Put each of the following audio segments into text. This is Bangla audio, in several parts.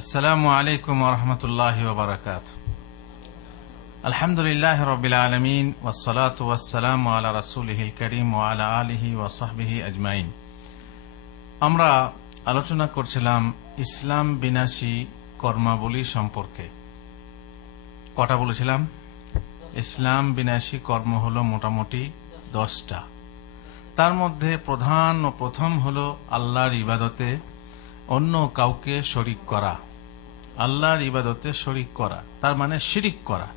আসসালামু আলাইকুম ওয়া রাহমাতুল্লাহি ওয়া বারাকাতুহু। আলহামদুলিল্লাহি রাব্বিল আলামিন ওয়াসসালাতু ওয়াসসালামু আলা রাসূলিহিল কারীম ওয়া আলা আলিহি ওয়া সাহবিহি আজমাইন। আমরা আলোচনা করছিলাম ইসলাম বিনাশী কর্মাবলী সম্পর্কে। কটা বলেছিলাম? ইসলাম বিনাশী কর্ম হলো মোটামুটি 10টা। তার মধ্যে প্রধান ও প্রথম হলো আল্লাহর ইবাদতে অন্য কাউকে শরীক করা। আল্লাহর ইবাদতে শরীক করা তার মানে শিরিক করা।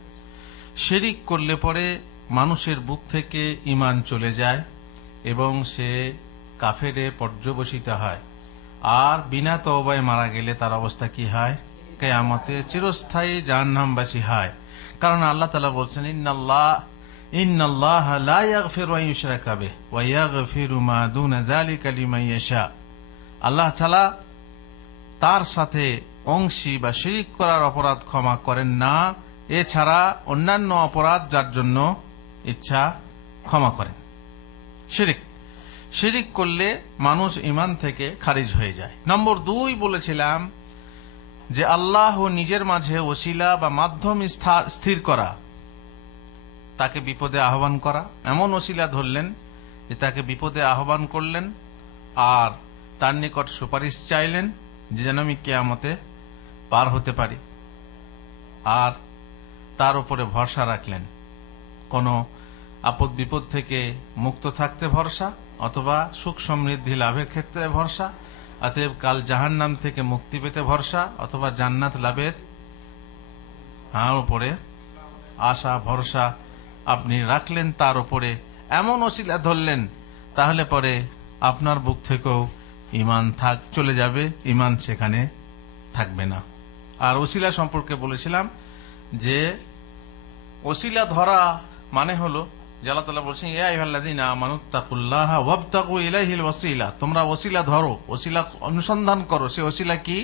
শিরিক করলে পরে মানুষের বুক থেকে ঈমান চলে যায় এবং সে কাফেরে পর্যবসিত হয়। আর বিনা তওবায় মারা গেলে তার অবস্থা কি হয়? কিয়ামতে চিরস্থায়ী জাহান্নামবাসী হয়। কারণ আল্লাহ তাআলা বলছেন, ইন্নাল্লাহা লা ইয়াগফিরু আন ইউশরাকা বিহি ওয়া ইয়াগফিরু মা দুনা যালিকা লিমান ইয়াশা। আল্লাহ তাআলা তার সাথে অংশী বা শিরিক করার অপরাধ ক্ষমা করেন না, এছাড়া অন্যান্য অপরাধ যার জন্য ইচ্ছা ক্ষমা করেন। শিরিক করলে মানুষ ঈমান থেকে খারিজ হয়ে যায়। নম্বর 2 বলেছিলাম যে আল্লাহ ও নিজের মাঝে ওসিলা বা মাধ্যম স্থির করা, তাকে বিপদে আহ্বান করা। এমন ওসিলা ধরলেন যে তাকে বিপদে আহ্বান করলেন আর তার নিকট সুপারিশ চাইলেন যে যেন আমি কিয়ামতে পার হতে পারি, আর তার উপরে ভরসা রাখলেন। কোনো আপদ বিপদ থেকে মুক্ত থাকতে ভরসা, অথবা সুখ সমৃদ্ধি লাভের ক্ষেত্রে ভরসা, অতএব কাল জাহান্নাম থেকে মুক্তি পেতে ভরসা, অথবা জান্নাত লাভের উপরে আশা ভরসা আপনি রাখলেন তার উপরে। এমন ওসিলা ধরলেন, তাহলে পরে আপনার বুক থেকেও ঈমান চলে যাবে, ঈমান সেখানে থাকবে না। আর ওসিলা সম্পর্কে বলেছিলাম যে ওসিলা ধরা মানে হলো যে আল্লাহ তাআলা বলছেন, ইয়া আইয়ুহাল্লাযীনা আমানুত্তাকুল্লাহা ওয়াবতাগু ইলাইহিল ওয়াসিলা। তোমরা ওসিলা ধরো, ওসিলা অনুসন্ধান করো। সে ওসিলা কি?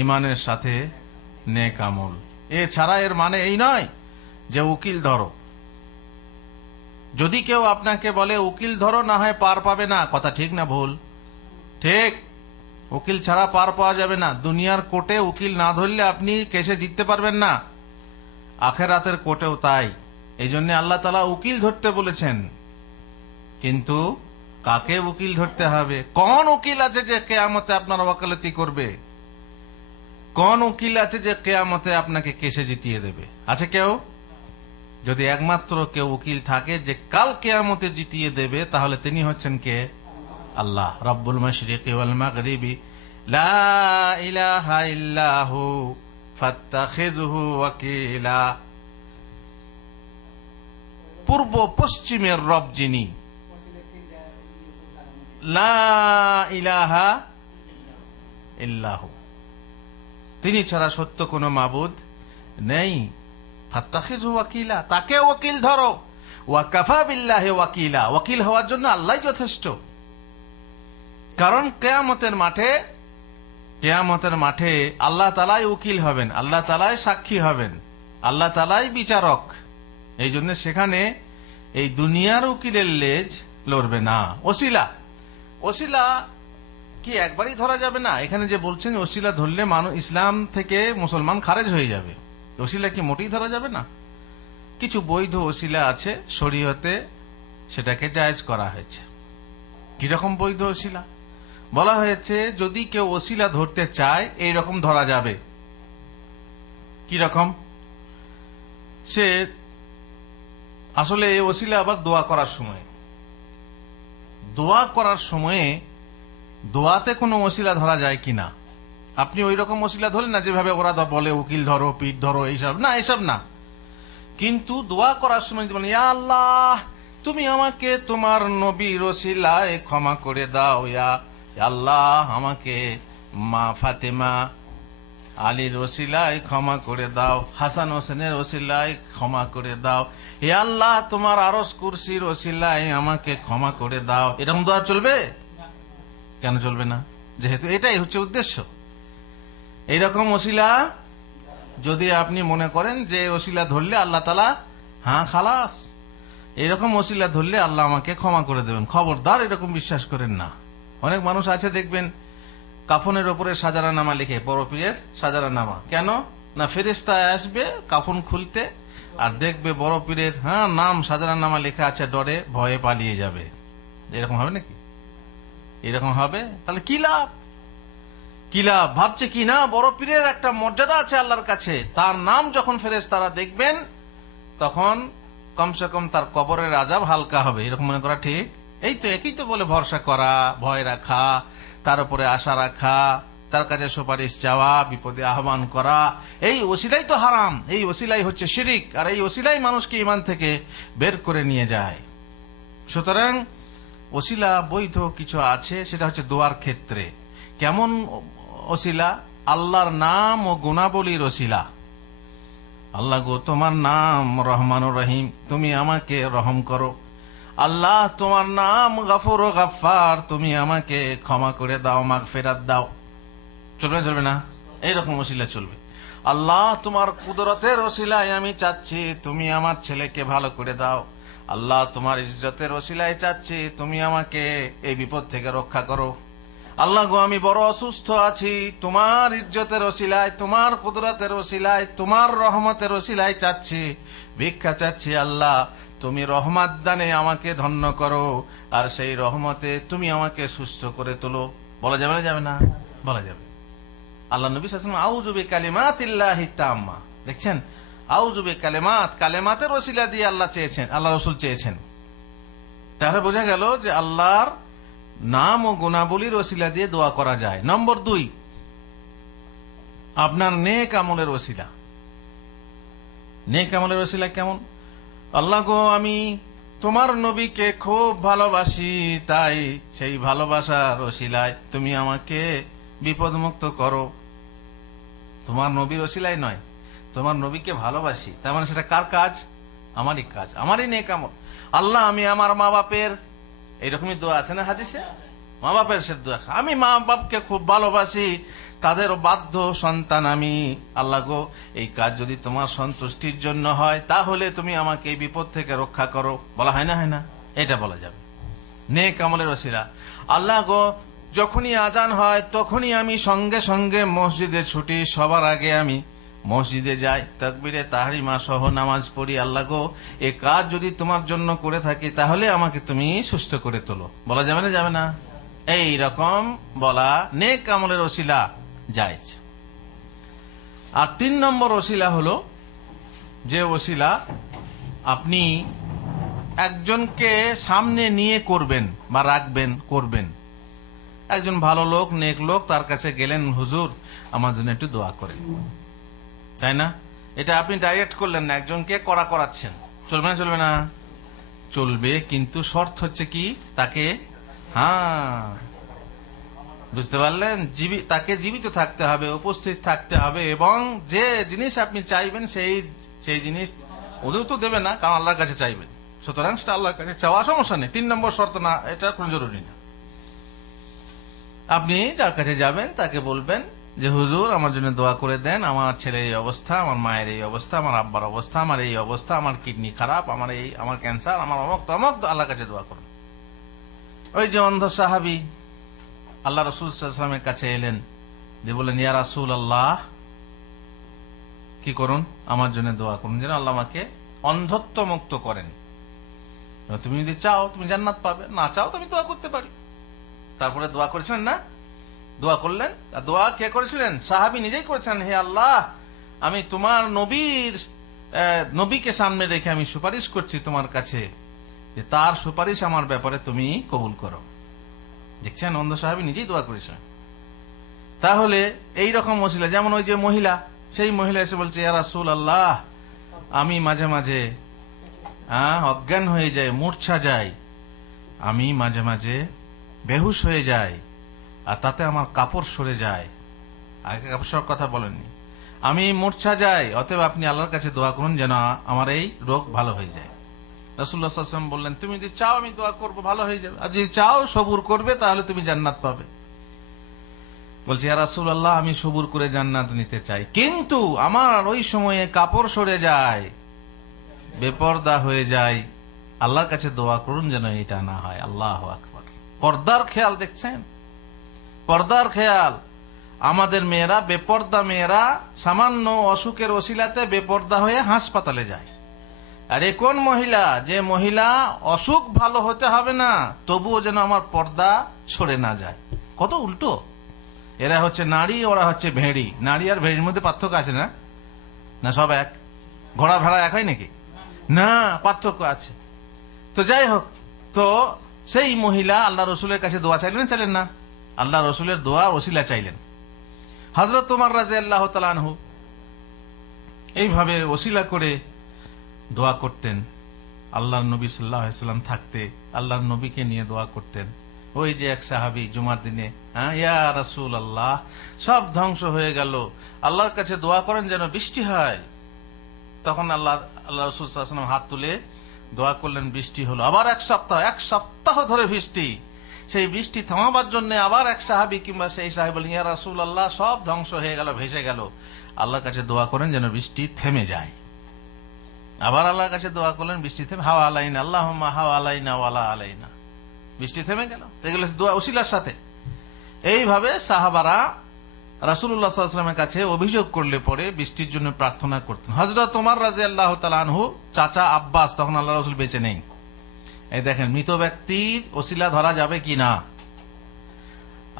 ঈমানের সাথে নেক আমল। এছাড়া এর মানে এই নয় যে উকিল ধরো। যদি কেউ আপনাকে বলে উকিল ধরো, না হয় পার পাবে না, কথা ঠিক না ভুল? ঠিক। উকিল ছাড়া পার পাওয়া যাবে না। দুনিয়ার কোর্টে উকিল না ধরলে আপনি কেসে জিততে পারবেন না, আখিরাতের কোর্টেও তাই। এই জন্য আল্লাহ তাআলা উকিল ধরতে বলেছেন। কিন্তু কাকে উকিল ধরতে হবে? কোন উকিল আছে যে কিয়ামতে আপনার ওয়াকালতি করবে? কোন উকিল আছে যে কিয়ামতে আপনাকে কেসে জিতিয়ে দেবে? আছে কেউ? যদি একমাত্র কেউ উকিল থাকে যে কাল কিয়ামতে জিতিয়ে দেবে, তাহলে তিনি হচ্ছেন কে? আল্লাহ রব্বুল মাশরিকি ওয়াল মাগরিবি লা ইলাহা ইল্লাহু ফাত্তাখিযহু ওয়াকিলা। পূর্ব পশ্চিমের রব যিনি, লা ইলাহা ইল্লাহু, তিনি ছাড়া সত্য কোনো মাবুদ নেই। ফাত্তাখিযহু ওয়াকিলা, তাকে ওয়াকিল ধরো। ওয়া কাফা বিল্লাহি ওয়াকিলা, ওয়াকিল হওয়ার জন্য আল্লাহই যথেষ্ট। কারণ কিয়ামতের মাঠে আল্লাহ তাআলাই উকিল হবেন, আল্লাহ তাআলাই সাক্ষী হবেন, আল্লাহ তাআলাই বিচারক। এই জন্য সেখানে এই দুনিয়ার উকিলের লেজ লড়বে না। ওসিলা কি একবারই ধরা যাবে না? এখানে যে বলছেন ওসিলা ধরলে মানুষ ইসলাম থেকে মুসলমান খারেজ হয়ে যাবে, ওসিলা কি মোটেই ধরা যাবে না? কিছু বৈধ ওসিলা আছে শরীয়তে, সেটাকে জায়েজ করা হয়েছে। কিরকম বৈধ ওসিলা? বলা হয়েছে যদি কেউ ওসিলা ধরতে চায় এইরকম ধরা যাবে। কিরকম? সে আসলে এই ওসিলা আবার দোয়া করার সময়ে দোয়াতে কোনো ওসিলা ধরা যায় কিনা? আপনি ওই রকম ওসিলা ধরেন না যেভাবে ওরা বলে উকিল ধরো, পীর ধরো, এইসব না। কিন্তু দোয়া করার সময় বলেন, ইয়া আল্লাহ তুমি আমাকে তোমার নবীর ওসিলায় ক্ষমা করে দাও। ইয়া আল্লাহ আমাকে মা ফাতেমা আলীর ওসিলায় ক্ষমা করে দাও, হাসান হোসেনের ওসিলায় ক্ষমা করে দাও। হে আল্লাহ তোমার আরশ কুরসির ওসিলায় আমাকে ক্ষমা করে দাও। এরকম দোয়া চলবে? কেন চলবে না? যেহেতু এটাই হচ্ছে উদ্দেশ্য। এইরকম ওসিলা যদি আপনি মনে করেন যে ওসিলা ধরলে আল্লাহ তাআলা খালাস, এরকম ওসিলা ধরলে আল্লাহ আমাকে ক্ষমা করে দেবেন, খবরদার এরকম বিশ্বাস করেন না। অনেক মানুষ আছে দেখবেন কাফনের উপরে সাজারা নামা লিখে, বড় পীরের সাজারা নামা। কেন না, ফেরেশতা আসবে কাফন খুলতে আর দেখবে বড় পীরের নাম সাজারা নামা লেখা আছে, ডরে ভয়ে পালিয়ে যাবে। এরকম হবে নাকি? এরকম হবে? তাহলে কি লাভ? কি লাভ? ভাবছে কি না, বড় পীরের একটা মর্যাদা আছে আল্লাহর কাছে, তার নাম যখন ফেরেশতারা দেখবেন তখন কমসে কম তার কবরের আযাব হালকা হবে, এরকম মনে করা ঠিক? এই তো একই তো বলে ভরসা করা, ভয় রাখা, তার উপরে আশা রাখা, তার কাছে সুপারিশ চাওয়া, বিপদে আহ্বান করা। এই ওসিলাই তো হারাম, এই ওসিলাই হচ্ছে শিরিক, আর এই ওসিলাই মানুষকে ঈমান থেকে বের করে নিয়ে যায়। সুতরাং ওসিলা বৈধ কিছু আছে, সেটা হচ্ছে দোয়ার ক্ষেত্রে। কেমন ওসিলা? আল্লাহর নাম ও গুণাবলীর ওসিলা। আল্লাহ গো, তোমার নাম রহমানুর রহিম, তুমি আমাকে রহম করো। আল্লাহ, তোমার নাম গফুর ও গফফার, তুমি আমাকে ক্ষমা করে দাও, মাগফিরাত দাও। চলবে চলবে না? এইরকম ওসিলা চলবে। আল্লাহ, তোমার কুদরতের ওসিলায় আমি চাচ্ছি তুমি আমার ছেলেকে ভালো করে দাও। আল্লাহ, তোমার ইজ্জতের ওসিলায় চাচ্ছি তুমি আমাকে এই বিপদ থেকে রক্ষা করো। আল্লাহ গো, আমি বড় অসুস্থ আছি, তোমার ইজ্জতের ওসিলায়, তোমার কুদরতের ওসিলায়, তোমার রহমতের ওসিলায় চাচ্ছি, ভিক্ষা চাচ্ছি। আল্লাহ, তুমি রহমত দানে আমাকে ধন্য করো, আর সেই রহমতে তুমি আমাকে সুস্থ করে তোলো। বলা যাবে না? যাবে না? বলা যাবে। আল্লাহ নবী সাল্লাল্লাহু আলাইহি ওয়াসাল্লাম আউযু বিকালিমাতিল্লাহি তাম্মা, দেখছেন, আউযু বিকালিমাত, কালেমাতের ওসিলা দিয়ে আল্লাহ চেয়েছেন, আল্লাহ রাসূল চেয়েছেন। তাহলে বোঝা গেল যে আল্লাহর নাম ও গুণাবলীর ওসিলা দিয়ে দোয়া করা যায়। নম্বর 2, আপনার নেক আমলের ওসিলা। নেক আমলের ওসিলা কেমন? আল্লাহ গো, আমি তোমার নবীকে খুব ভালোবাসি, তাই সেই ভালোবাসার ওসিলায় তুমি আমাকে বিপদমুক্ত করো। তোমার নবীর ওসিলায় নয়, তোমার নবীকে ভালোবাসি, তার মানে সেটা কার কাজ? আমারই কাজ, আমারই নেক আমল। আল্লাহ, আমি আমার মা বাপের, এইরকমই দোয়া আছে না হাদিসে, মা বাপের সে দোয়া, আমি মা বাপকে খুব ভালোবাসি, তাদের বাধ্য সন্তান আমি। আল্লাহ গো, এই কাজ যদি তোমার সন্তুষ্টির জন্য হয় তাহলে তুমি আমাকে এই বিপদ থেকে রক্ষা করো। বলা হয় না? হয় না? এটা বলা যাবে নেক আমলের ওসিলা। আল্লাহ গো, যখনই আজান হয় তখনই আমি সঙ্গে সঙ্গে মসজিদে ছুটি, সবার আগে আমি মসজিদে যাই, তাকবীরে তাহরিমা সহ নামাজ পড়ি। আল্লাহ গো, এই কাজ যদি তোমার জন্য করে থাকি তাহলে আমাকে তুমি সুস্থ করে তোলো। বলা যাবে না? যাবে না? এই রকম বলা নেক আমলের ওসিলা জায়েজ। আর 3 নম্বর ওসিলা হলো যে ওসিলা আপনি একজনকে সামনে নিয়ে করবেন বা রাখবেন, করবেন। একজন ভালো লোক, নেক লোক, তার কাছে গেলেন, হুজুর আমার জন্য একটু দোয়া করেন, তাই না? এটা আপনি ডাইরেক্ট করলেন না, একজনকে করাচ্ছেন। চলবে না? চলবে না? চলবে, কিন্তু শর্ত হচ্ছে কি? তাকে বুঝতে পারলেন, তাকে জীবিত থাকতে হবে, উপস্থিত থাকতে হবে, এবং যে জিনিস আপনি চাইবেন সেই জিনিস ওদের তো দেবে না, কারণ আল্লাহর কাছে চাইবেন, সুতরাং সেটা আল্লাহর কাছে চাওয়া সমস্যা নেই। 3 নম্বর শর্ত না, এটা কোনো জরুরি না। আপনি যার কাছে যাবেন তাকে বলবেন যে হুজুর আমার জন্য দোয়া করে দেন, আমার ছেলের এই অবস্থা, আমার মায়ের এই অবস্থা, আমার আব্বার অবস্থা, আমার এই অবস্থা, আমার কিডনি খারাপ, আমার ক্যান্সার, আমার অমক তমক, আল্লাহর কাছে দোয়া করুন। ওই যে অন্ধ সাহাবী আল্লাহ রাসূল সাল্লাল্লাহু আলাইহি ওয়াসাল্লামের কাছে এলেন, দিয়ে বললেন, ইয়া রাসূলুল্লাহ, কি করুন? আমার জন্য দোয়া করুন যেন আল্লাহ আমাকে অন্ধত্ব মুক্ত করেন। তুমি যদি চাও তুমি জান্নাত পাবে, না চাও তুমি দোয়া করতে পারি। তারপরে দোয়া করেছিলেন না? দোয়া করলেন। দোয়া কে করেছিলেন? সাহাবী নিজেই করেছেন, হে আল্লাহ, আমি তোমার নবীকে সামনে রেখে আমি সুপারিশ করছি তোমার কাছে, যে তার সুপারিশ আমার ব্যাপারে তুমি কবুল করো। দেখছেন, অন্ধ সাহাবী নিজেই দোয়া করেছেন। তাহলে এই রকম ওসিলা, যেমন ওই যে মহিলা, সেই মহিলা এসে বলছে, ইয়া রাসূলুল্লাহ, আমি মাঝে মাঝে অজ্ঞান হয়ে যাই, মূর্ছা যাই, আমি মাঝে মাঝে বেহুশ হয়ে যাই, আর তাতে আমার কাপড় সরে যায়। আগে কাপড় সরার কথা বলেননি, আমি মূর্ছা যাই, অতএব আপনি আল্লাহর কাছে দোয়া করুন যেন আমার এই রোগ ভালো হয়ে যায়। রাসূলুল্লাহ সাল্লাল্লাহু আলাইহি ওয়াসাল্লাম বললেন, তুমি যদি চাও আমি দোয়া করবো, ভালো হয়ে যাবে, আর যদি চাও সবুর করবে তাহলে তুমি জান্নাত পাবে। বলছি, ইয়া রাসূলুল্লাহ, আমি সবুর করে জান্নাত নিতে চাই, কিন্তু আমার ওই সময়ে কাপড় সরে যায়, বেপরদা হয়ে যায়, আল্লাহর কাছে দোয়া করুন যেন এটা না হয়। আল্লাহু আকবার। পর্দার খেয়াল দেখছেন, পর্দার খেয়াল। আমাদের মেয়েরা, বেপর্দা মেয়েরা সামান্য অসুখের ওসিলাতে বেপর্দা হয়ে হাসপাতালে যায়। আর এ কোন মহিলা, যে মহিলা অসুখ ভালো হতে হবে না তবুও যেন আমার পর্দা সরে না যায়। কত উল্টো। এরা হচ্ছে নারী, ওরা হচ্ছে ভেড়ি। নারী আর ভেড়ির মধ্যে পার্থক্য আছে না? না সব এক? ঘোড়া ভেড়া এক হয় নাকি? না, পার্থক্য আছে। তো যাই হোক, তো সেই মহিলা আল্লাহ রসুলের কাছে দোয়া চাইলেন না? আল্লাহ রসুলের দোয়া ওসিলা চাইলেন। হযরত ওমর রাদিয়াল্লাহু তাআলা আনহু এইভাবে ওসিলা করে দোয়া করতেন। আল্লাহর নবী সাল্লাল্লাহু আলাইহি ওয়াসাল্লাম থাকতে আল্লাহর নবীকে নিয়ে দোয়া করতেন। ওই যে এক সাহাবী জুমার দিনে, ইয়া রাসূলুল্লাহ, সব ধ্বংস হয়ে গেল, আল্লাহর কাছে দোয়া করেন যেন বৃষ্টি হয়। তখন আল্লাহ রাসূল সাল্লাল্লাহু আলাইহি ওয়াসাল্লাম হাত তুলে দোয়া করলেন, বৃষ্টি হলো। আবার এক সপ্তাহ ধরে বৃষ্টি। সেই বৃষ্টি থামাবার জন্য আবার এক সাহাবী কিংবা সেই সাহাবী বলেন, ইয়া রাসূলুল্লাহ, সব ধ্বংস হয়ে গেল, ভেসে গেল, আল্লাহর কাছে দোয়া করেন যেন বৃষ্টি থেমে যায়। আবার আল্লাহর কাছে দোয়া করলেন, বৃষ্টি থেমে, হাওয়া আলাইনা, আল্লাহুম্মা হাওয়া আলাইনা ওয়ালা আলাইনা, বৃষ্টি থেমে গেল। এগুলো দোয়া ওসিলার সাথে। এইভাবে সাহাবারা রাসূলুল্লাহ সাল্লাল্লাহু আলাইহি ওয়াসাল্লামের কাছে অভিযোগ করলে পরে বৃষ্টির জন্য প্রার্থনা করতেন। হযরত ওমর রাদিয়াল্লাহু তাআলা আনহু চাচা আব্বাস, তখন আল্লাহ রাসূল বেঁচে নেই। এই দেখেন, মৃত ব্যক্তির ওসিলা ধরা যাবে কি না?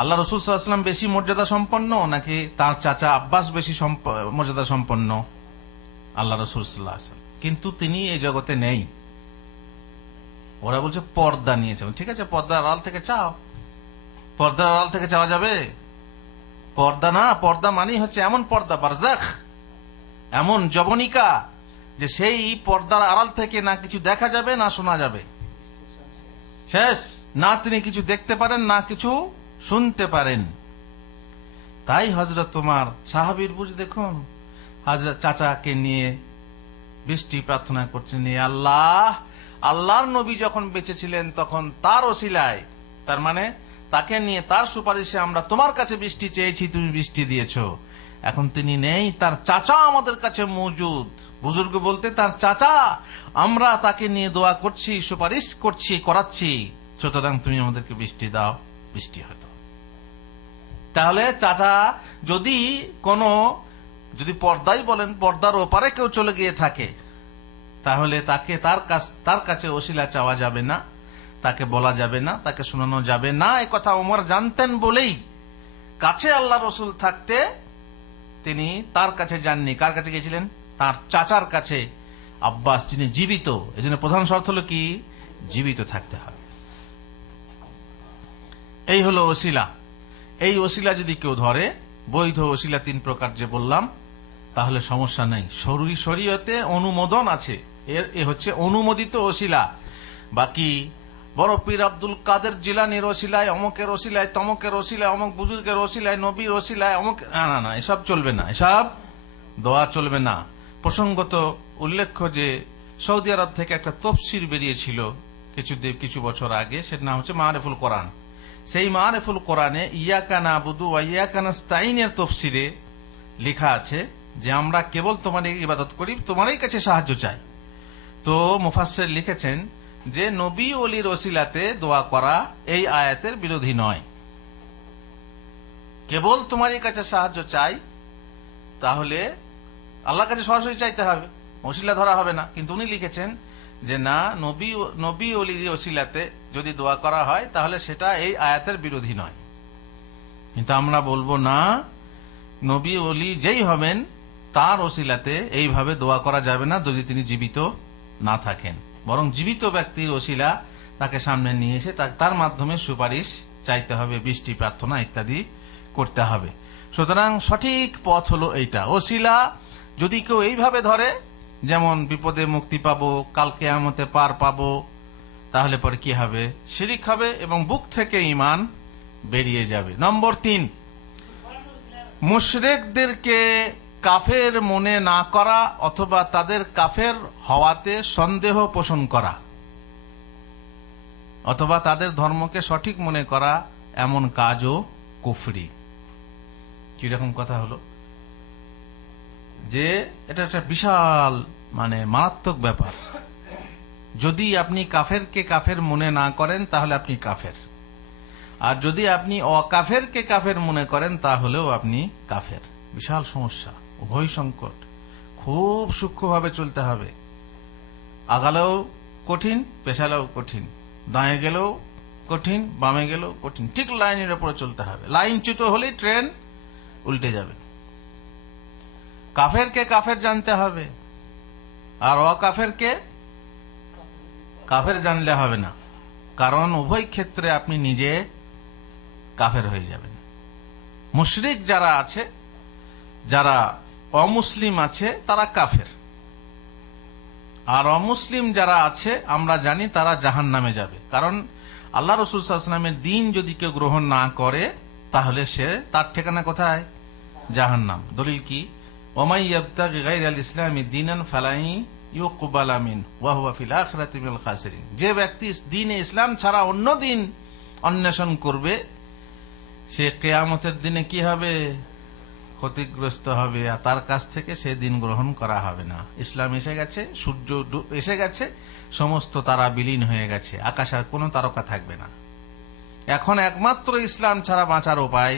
আল্লাহ রাসূল সাল্লাল্লাহু আলাইহি ওয়াসাল্লাম বেশি মর্যাদা সম্পন্ন নাকি তার চাচা আব্বাস বেশি মর্যাদা সম্পন্ন? আল্লাহ রাসূল সাল্লাল্লাহু আলাইহি ওয়াসাল্লাম। কিন্তু তিনি এই জগতে নেই। ওরা বলছে পর্দা নিয়েছে। ঠিক আছে, পর্দার আড়াল থেকে চাও। পর্দার আড়াল থেকে চাওয়া যাবে? পর্দা না, পর্দা মানেই হচ্ছে এমন পর্দা, বারজাখ, এমন জবনিকা, যে সেই পর্দার আড়াল থেকে না কিছু দেখা যাবে না শোনা যাবে, শেষ। না তিনি কিছু দেখতে পারেন না কিছু শুনতে পারেন। তাই হযরত ওমর সাহাবীর বুঝ দেখুন, হযরত চাচাকে নিয়ে বৃষ্টি প্রার্থনা করছেন, আল্লাহ, আল্লাহর নবী যখন বেঁচে ছিলেন তখন তার ওসিলায়, তার মানে তাকে নিয়ে, তার সুপারিশে আমরা তোমার কাছে বৃষ্টি চেয়েছি, তুমি বৃষ্টি দিয়েছো। এখন তিনি নেই, তার চাচা আমাদের কাছে মজুদ। বুজুর্গ বলতে তার চাচা, আমরা তাকে নিয়ে দোয়া করছি, সুপারিশ করছি, করাচ্ছি, সুতরাং তুমি আমাদেরকে বৃষ্টি দাও, বৃষ্টি হতো। তাহলে চাচা যদি পর্দাই বলেন, পর্দার ওপারে কেউ চলে গিয়ে থাকে, তাহলে তার কাছে ওসিলা চাওয়া যাবে না, তাকে বলা যাবে না, তাকে শোনানো যাবে না। এই কথা ওমর জানতেন বলেই কাছে আল্লাহ রসুল থাকতে তিনি তার কাছে যাননি। কার কাছে গিয়েছিলেন? তার চাচার কাছে, আব্বাস, যিনি জীবিত। এই জন্য প্রধান শর্ত হলো কি? জীবিত থাকতে হবে। এই হলো ওসিলা। এই ওসিলা যদি কেউ ধরে, বৈধ ওসিলা 3 প্রকার যে বললাম, তাহলে সমস্যা নেই। শরীয়তে অনুমোদন আছে, এ হচ্ছে অনুমোদিত ওসিলা। বাকি বড় পীর আব্দুল কাদের জিলানীর ওসিলায়, অমকের ওসিলায়, তমকের ওসিলায়, অমক বুজুর্গের ওসিলায়, নবীর ওসিলায়, অমক, না, এসব চলবে না, এসব দোয়া চলবে না। প্রসঙ্গত উল্লেখ্য যে সৌদি আরব থেকে একটা তফসির বেরিয়েছিল কিছু বছর আগে, সেটার নাম হচ্ছে মারিফুল কোরআন। সেই মারিফুল কোরআনে ইয়াকা নাবুদু ওয়া ইয়াকা নাস্তাইনের তফসিরে লেখা আছে যে আমরা কেবল তোমারই ইবাদত করি, তোমারই কাছে সাহায্য চাই। তো মুফাসসির লিখেছেন যে নবী ওলির ওসিলাতে দোয়া করা এই আয়াতের বিরোধী নয়। কেবল তোমারই কাছে সাহায্য চাই, তাহলে আল্লাহর কাছে সরাসরি চাইতে হবে, ওসিলা ধরা হবে না। কিন্তু উনি লিখেছেন যে না, নবী ওলির ওসিলাতে যদি দোয়া করা হয় তাহলে সেটা এই আয়াতের বিরোধী নয়। কিন্তু আমরা বলবো না, নবী ওলি যেই হবেন তার ওসিলাতে এইভাবে দোয়া করা যাবে না যদি তিনি জীবিত না থাকেন। বরং জীবিত ব্যক্তির ওসিলা তাকে সামনে নিয়ে এসে তার মাধ্যমে সুপারিশ চাইতে হবে, বৃষ্টি প্রার্থনা ইত্যাদি করতে হবে। সুতরাং সঠিক পথ হলো এইটা। ওসিলা যদি কেউ এইভাবে ধরে, যেমন বিপদে মুক্তি পাবো, কাল কিয়ামতে পার পাবো, তাহলে পরে কি হবে? শিরিক হবে এবং বুক থেকে ঈমান বেরিয়ে যাবে। নম্বর 3, মুশরিকদেরকে কাফের মনে না করা অথবা তাদের কাফের হওয়াতে সন্দেহ পোষণ করা, অথবা তাদের ধর্মকে সঠিক মনে করা, এমন কাজও কুফরি। কিরকম কথা হলো? যে এটা একটা বিশাল মারাত্মক ব্যাপার। যদি আপনি কাফেরকে কাফের মনে না করেন তাহলে আপনি কাফের। আর যদি আপনি অকাফেরকে কাফের মনে করেন তাহলেও আপনি কাফের। বিশাল সমস্যা, উভয় সংকট, খুব সূক্ষ্মভাবে চলতে হবে। আগালেও কঠিন, পেছালেও কঠিন, দাঁয়ে গেলেও কঠিন, বামে গেলেও কঠিন, ঠিক লাইনের উপরে চলতে হবে। লাইনচ্যুত হলেই ট্রেন উল্টে যাবে। কাফেরকে কাফের জানতে হবে, আর অকাফেরকে কাফের জানলে হবে না, কারণ উভয় ক্ষেত্রে আপনি নিজে কাফের হয়ে যাবেন। মুশরিক যারা আছে, যারা অমুসলিম আছে, তারা কাফের। আর অমুসলিম যারা আছে আমরা জানি তারা জাহান্নামে যাবে, কারণ আল্লাহ রাসূল সাল্লাল্লাহু আলাইহি ওয়াসাল্লামের দ্বীন যদি কেউ গ্রহণ না করে তাহলে সে তার ঠিকানা কোথায়? জাহান্নাম। দলিল কি? ওমাই ইয়াবতাগি গায়রাল ইসলামি দীনান ফালাই ইউকবালা মিনহু ওয়া হুয়া ফিল আখিরাতি মিনাল খাসিরিন। যে ব্যক্তি দ্বীনে ইসলাম ছাড়া অন্য দ্বীন অন্বেষণ করবে সে কিয়ামতের দিনে কি হবে? ক্ষতিগ্রস্ত হবে, আর তার কাছ থেকে সে দিন গ্রহণ করা হবে না। ইসলাম এসে গেছে, সূর্য এসে গেছে, সমস্ত তারা বিলীন হয়ে গেছে, আকাশ আর কোনো তারকা থাকবে না। এখন একমাত্র ইসলাম ছাড়া বাঁচার উপায়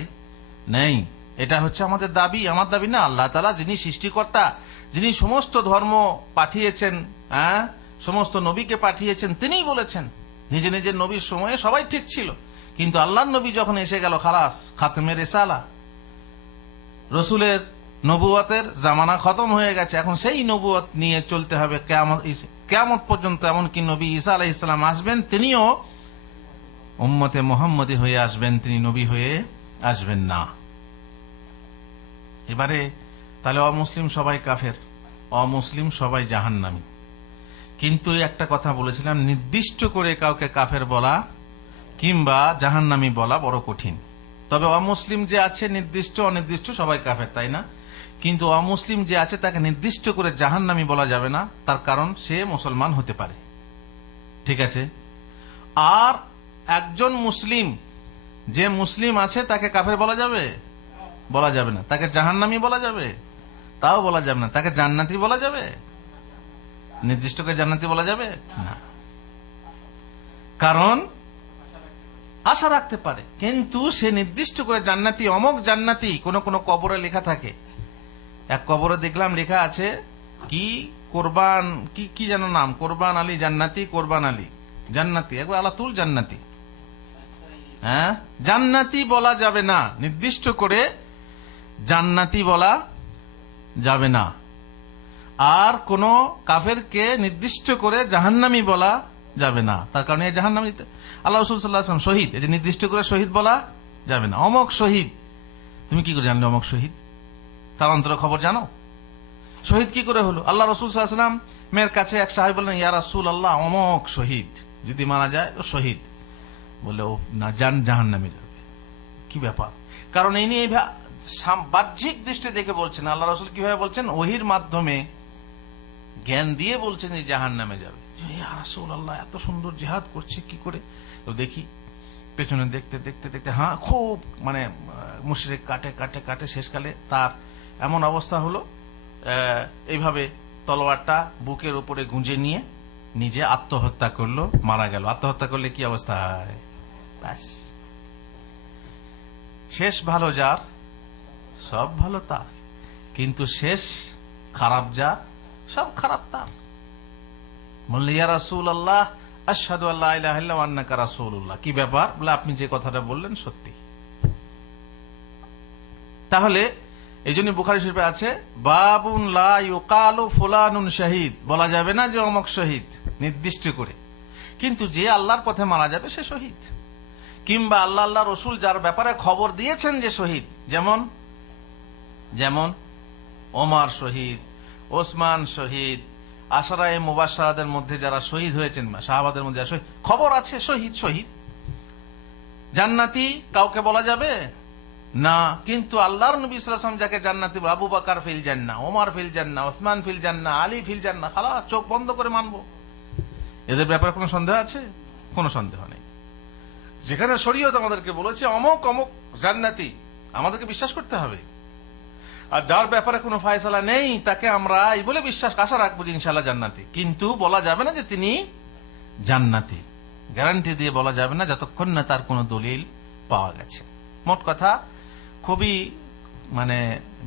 নেই। এটা হচ্ছে আমাদের দাবি, আমার দাবি না। আল্লাহ তাআলা যিনি সৃষ্টিকর্তা, যিনি সমস্ত ধর্ম পাঠিয়েছেন, সমস্ত নবীকে পাঠিয়েছেন, তিনিই বলেছেন। নিজে নিজের নবীর সময়ে সবাই ঠিক ছিল, কিন্তু আল্লাহর নবী যখন এসে গেল, খালাস, খাতমে রিসালা, রসুলের নবুয়তের জামানা খতম হয়ে গেছে। এখন সেই নবুয়ত নিয়ে চলতে হবে কিয়ামত পর্যন্ত। এমনকি নবী ঈসা আলাইহিস সালাম আসবেন, তিনিও উম্মতে মুহাম্মদী হয়ে আসবেন, তিনি নবী হয়ে আসবেন না। এবারে তাহলে অমুসলিম সবাই কাফের, অমুসলিম সবাই জাহান্নামী। কিন্তু একটা কথা বলেছিলাম, নির্দিষ্ট করে কাউকে কাফের বলা কিংবা জাহান্নামী বলা বড় কঠিন। তবে অমুসলিম যে আছে নির্দিষ্ট অনির্দিষ্ট সবাই কাফের, তাই না? কিন্তু অমুসলিম যে আছে তাকে নির্দিষ্ট করে জাহান্নামী বলা যাবে না, তার কারণ সে মুসলমান হতে পারে, ঠিক আছে? আর একজন মুসলিম, যে মুসলিম আছে তাকে কাফের বলা যাবে? বলা যাবে না। তাকে জাহান্নামী বলা যাবে? তাও বলা যাবে না। তাকে জান্নাতি বলা যাবে? নির্দিষ্ট করে জান্নাতি বলা যাবে না, কারণ আশা রাখতে পারে, কিন্তু সে নির্দিষ্ট করে জান্নাতি, অমক জান্নাতি কোন কোন কবরে লেখা থাকে। এক কবরে দেখলাম লেখা আছে কি কোরবান, কি যেন নাম, কোরবান আলী জান্নাতি, কোরবান আলী জান্নাতি, একবার আলাতুল জান্নাতি। হ্যাঁ, জান্নাতি বলা যাবে না, নির্দিষ্ট করে জান্নাতি বলা যাবে না। আর কোন কাফেরকে নির্দিষ্ট করে জাহান্নামী বলা যাবে না, তার কারণে জাহান্নামী। আল্লাহ রাসূল সাল্লাল্লাহু আলাইহি ওয়াসাল্লাম শহীদ, এই যে নির্দিষ্ট করে শহীদ বলা যাবে না। অমক শহীদ, তুমি কি করে জানলে অমক শহীদ? তার অন্তরে খবর জানো? শহীদ কি করে হলো? আল্লাহ রাসূল সাল্লাল্লাহু আলাইহি ওয়াসাল্লাম মেয়ের কাছে এক সাহাবী বললেন, ইয়া রাসূলুল্লাহ, অমক শহীদ, যদি মারা যায় তো শহীদ। বলে, ও না, জাহান্নামে যাবে। কি ব্যাপার? কারণ এই নিয়ে বাহ্যিক দৃষ্টি দেখে বলছেন, আল্লাহ রাসূল কিভাবে বলছেন? ওহীর মাধ্যমে জ্ঞান দিয়ে বলছেন যে জাহান্নামে যাবে। ইয়া রাসূলুল্লাহ, এত সুন্দর জিহাদ করছে, কি করে? তো দেখি পেছনে দেখতে দেখতে দেখতে, হ্যাঁ, খুব মানে মুশরিক কাটে কাটে কাটে, শেষকালে তার এমন অবস্থা হলো, এইভাবে তলোয়ারটা বুকের উপরে গুঁজে নিয়ে নিজে আত্মহত্যা করলো, মারা গেল। আত্মহত্যা করলে কি অবস্থা হয়? ব্যাস, শেষ ভালো যার সব ভালো তার, কিন্তু শেষ খারাপ যার সব খারাপ তার। বললে, ইয়া রাসূলুল্লাহ, আশহাদু আল্লা ইলাহা ইল্লাল্লাহ ওয়া আন্নাকা রাসূলুল্লাহ। কি ব্যাপার? বলে, আপনি যে কথাটা বললেন সত্যি। তাহলে এই জন্য বুখারী শরীফে আছে, বাবুন লা ইউকালু ফুলানুন শাহীদ, বলা যাবে না যে অমুক শহীদ নির্দিষ্ট করে, কিন্তু যে আল্লাহর পথে মারা যাবে সে শহীদ। কিংবা আল্লাহ রসুল যার ব্যাপারে খবর দিয়েছেন যে শহীদ, যেমন যেমন ওমর শহীদ, ওসমান শহীদ, আশরায়ে মুবাশশারাদের মধ্যে যারা শহীদ হয়েছেন, সাহাবাদের মধ্যে যারা শহীদ, খবর আছে শহীদ শহীদ। জান্নাতি কাউকে বলা যাবে না, কিন্তু আল্লাহর নবী সাল্লাল্লাহু আলাইহি ওয়াসাল্লাম যাকে জান্নাতি, আবু বকর ফিল জান্নাহ, ওমর ফিল জান্নাহ, ওসমান ফিল জান্নাহ, আলী ফিল জান্নাহ, খালাস, চোখ বন্ধ করে মানবো। এদের ব্যাপারে কোনো সন্দেহ আছে? কোনো সন্দেহ নেই। যেখানে শরীয়ত আমাদেরকে বলেছে অমুক অমুক জান্নাতি, আমাদেরকে বিশ্বাস করতে হবে। আর যার ব্যাপারে কোনো ফয়সালা নেই তাকে আমরা এই বলে বিশ্বাস, আশা রাখবো যে ইনশাআল্লাহ জান্নাতি, কিন্তু বলা যাবে না যে তিনি জান্নাতি। গ্যারান্টি দিয়ে বলা যাবে না যতক্ষণ না তার কোনো দলিল পাওয়া গেছে। মোট কথা খুবই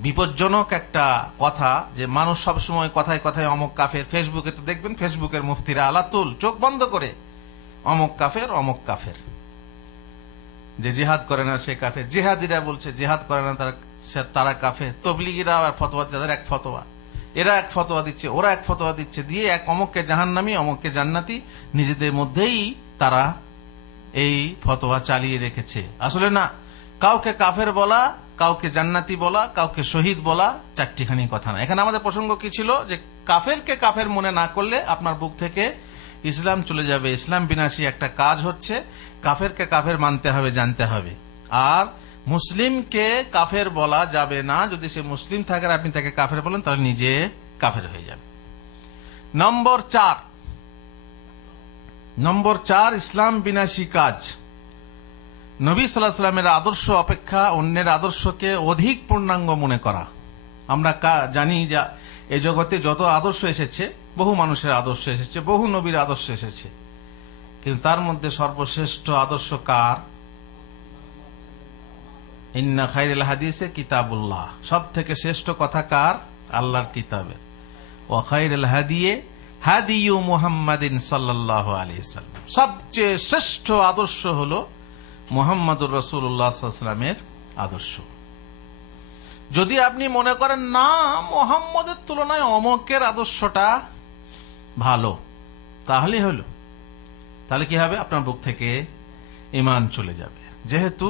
বিপজ্জনক একটা কথা, যে মানুষ সবসময় কথায় কথায় অমুক কাফের। ফেসবুকে তো দেখবেন, ফেসবুকের মুফতিরা আলাতুল চোখ বন্ধ করে অমুক কাফের অমুক কাফের, যে জিহাদ করে না সে কাফের, জিহাদিরা বলছে জিহাদ করে না তারা কাফের, তবলিগিরা আর ফতোয়া, তাদের এক ফতোয়া, এরা এক ফতোয়া দিচ্ছে, ওরা এক ফতোয়া দিচ্ছে, দিয়ে এক অমুককে জাহান্নামী অমুককে জান্নাতি, নিজেদের মধ্যেই তারা এই ফতোয়া চালিয়ে রেখেছে। আসলে না, কাউকে কাফের বলা, কাউকে জান্নাতি বলা, কাউকে শহীদ বলা চারটিখানি কথা না। এখানে আমাদের প্রসঙ্গ কি ছিল, যে কাফেরকে কাফের মনে না করলে আপনার বুক থেকে ইসলাম চলে যাবে। ইসলাম বিনাশী একটা কাজ হচ্ছে, কাফেরকে কাফের মানতে হবে, জানতে হবে। আর মুসলিমকে কাফের বলা যাবে না। যদি সে মুসলিম থাকে আর আপনি তাকে কাফের বলেন, তাহলে নিজে কাফের হয়ে যাবে। নম্বর 4, ইসলাম বিনাশী কাজ। নবী সাল্লাল্লাহু আলাইহি ওয়াসাল্লামের আদর্শ অপেক্ষা অন্যের আদর্শকে অধিক পূর্ণাঙ্গ মনে করা। আমরা জানি যে এই জগতে যত আদর্শ এসেছে, বহু মানুষের আদর্শ এসেছে, বহু নবীর আদর্শ এসেছে, কিন্তু তার মধ্যে সর্বশ্রেষ্ঠ আদর্শ কার? ইন্না খায়রাল হাদিসে কিতাবুল্লাহ। সব থেকে শ্রেষ্ঠ কথা কার? আল্লাহর কিতাবের। ওয়া খায়রাল হাদিয়ে হাদিয়ু মুহাম্মাদিন সাল্লাল্লাহু আলাইহি ওয়াসাল্লাম। সবচেয়ে শ্রেষ্ঠ আদর্শ হলো মুহাম্মদুর রাসূলুল্লাহ সাল্লাল্লাহু আলাইহি ওয়াসাল্লামের আদর্শ। যদি আপনি মনে করেন না মুহাম্মদের তুলনায় অমুকের আদর্শটা ভালো, তাহলে হলো, তাহলে কি হবে? আপনার বুক থেকে ঈমান চলে যাবে। যেহেতু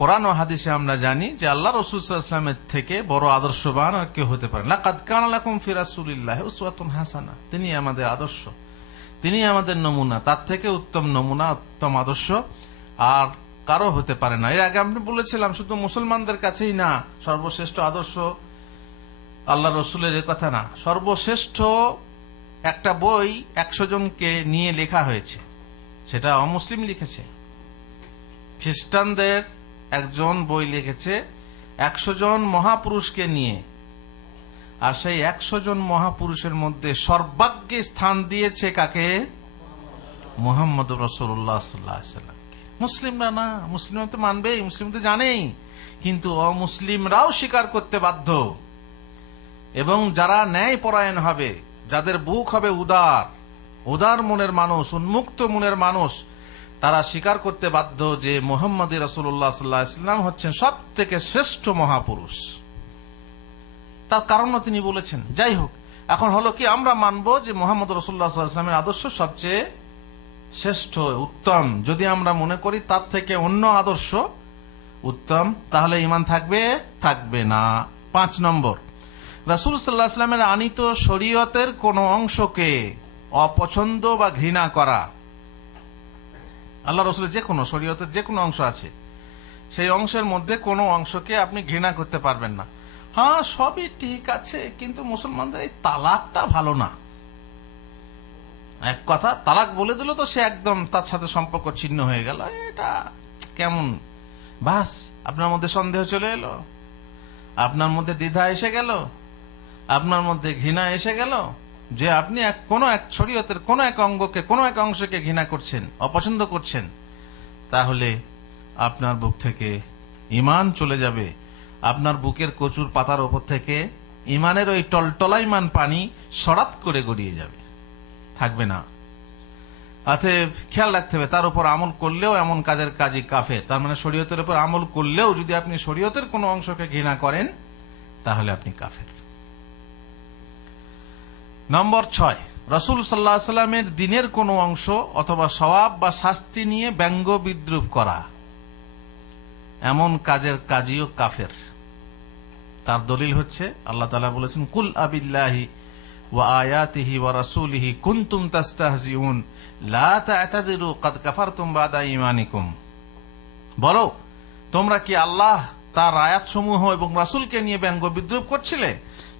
কোরআন ও হাদিসে আমরা জানি যে আল্লাহ রাসূল সাল্লাল্লাহু আলাইহি ওয়াসাল্লামের থেকে বড় আদর্শবান আর কেউ হতে পারে না। লাকাদ কানা লাকুম ফি রাসূলিল্লাহি উসওয়াতুন হাসানাহ। তিনি আমাদের আদর্শ, তিনি আমাদের নমুনা, তার থেকে উত্তম নমুনা, উত্তম আদর্শ আর কারো হতে পারে না। এর আগে আমি বলেছিলাম, শুধু মুসলমানদের কাছেই না সর্বশ্রেষ্ঠ আদর্শ আল্লাহ রসুলের, এ কথা না। সর্বশ্রেষ্ঠ একটা বই 100 জনকে নিয়ে লেখা হয়েছে, সেটা অমুসলিম লিখেছে। খ্রিস্টানদের একজন বই লিখেছে 100 জন মহাপুরুষকে নিয়ে, আর সেই 100 জন মহাপুরুষের মধ্যে সর্বাগ্যে স্থান দিয়েছে কাকে? মুহাম্মদুর রাসূলুল্লাহ সাল্লাল্লাহু আলাইহি ওয়াসাল্লাম। মুসলিমরা না, মুসলিমরা তো মানবেই, মুসলিম তো জানেই, কিন্তু অমুসলিমরাও স্বীকার করতে বাধ্য। এবং যারা ন্যায় পরায়ণ হবে, যাদের বুক হবে উদার মনের মানুষ, উন্মুক্ত মনের মানুষ, তারা স্বীকার করতে বাধ্য যে মুহাম্মদ রাসূলুল্লাহ সাল্লাল্লাহু আলাইহি ওয়াসাল্লাম হচ্ছেন সব থেকে শ্রেষ্ঠ মহাপুরুষ। তার কারণও তিনি বলেছেন। যাই হোক, এখন হলো কি, আমরা মানব যে মুহাম্মদ রাসূলুল্লাহ সাল্লাল্লাহু আলাইহি ওয়াসাল্লামের আদর্শ সবচেয়ে শ্রেষ্ঠ, উত্তম। যদি আমরা মনে করি তার থেকে অন্য আদর্শ উত্তম, তাহলে ঈমান থাকবে না। 5 নম্বর, রাসূল সাল্লাল্লাহু আলাইহি ওয়াসাল্লামের আনিত শরীয়তের কোন অংশকে অপছন্দ বা ঘৃণা করা। আল্লাহ রসুলের যে কোনো শরীয়তের যে কোনো অংশ আছে, সেই অংশের মধ্যে কোনো অংশকে আপনি ঘৃণা করতে পারবেন না। হ্যাঁ, সবই ঠিক আছে, কিন্তু মুসলমানদের এই তালাকটা ভালো না। এক কথা, তালাক বলে দিল তো সে একদম তার সাথে সম্পর্ক ছিন্ন হয়ে গেল। এটা কেমন? বাস, আপনার মধ্যে সন্দেহ চলে এলো, আপনার মধ্যে দ্বিধা এসে গেল, আপনার মধ্যে ঘৃণা এসে গেল, যে আপনি কোন এক শরীয়তের কোন এক অঙ্গকে, কোন এক অংশকে ঘৃণা করছেন, অপছন্দ করছেন, তাহলে আপনার বুক থেকে ঈমান চলে যাবে। আপনার বুকের কচুর পাতার ওপর থেকে ঈমানের ওই টলটলাইমান পানি সরাত করে গড়িয়ে যাবে, থাকবে না। অতএব খেয়াল রাখতে হবে, তার উপর আমল করলেও এমন কাজের কাজই কাফের। তার মানে শরীয়তের উপর আমল করলেও যদি আপনি শরীয়তের কোন অংশকে ঘৃণা করেন, তাহলে আপনি কাফের। নম্বর 6, রাসূল সাল্লাল্লাহু আলাইহি ওয়াসাল্লামের দ্বীনের কোন অংশ অথবা সওয়াব বা শাস্তি নিয়ে ব্যঙ্গ বিদ্রুপ করা, এমন কাজের কাজীও কাফের। তার দলিল হচ্ছে আল্লাহ তাআলা বলেছেন, কুল আবিল্লাহি ওয়া আয়াতিহি ওয়া রাসূলিহি কুনতুম তাস্তাহজিউন লা তা'তাযিরু ক্বাদ কাফারতুম বা'দা ঈমানিকুম। বলো, তোমরা কি আল্লাহ, তার আয়াতসমূহ এবং রাসূলকে নিয়ে ব্যঙ্গ বিদ্রুপ করছিলে?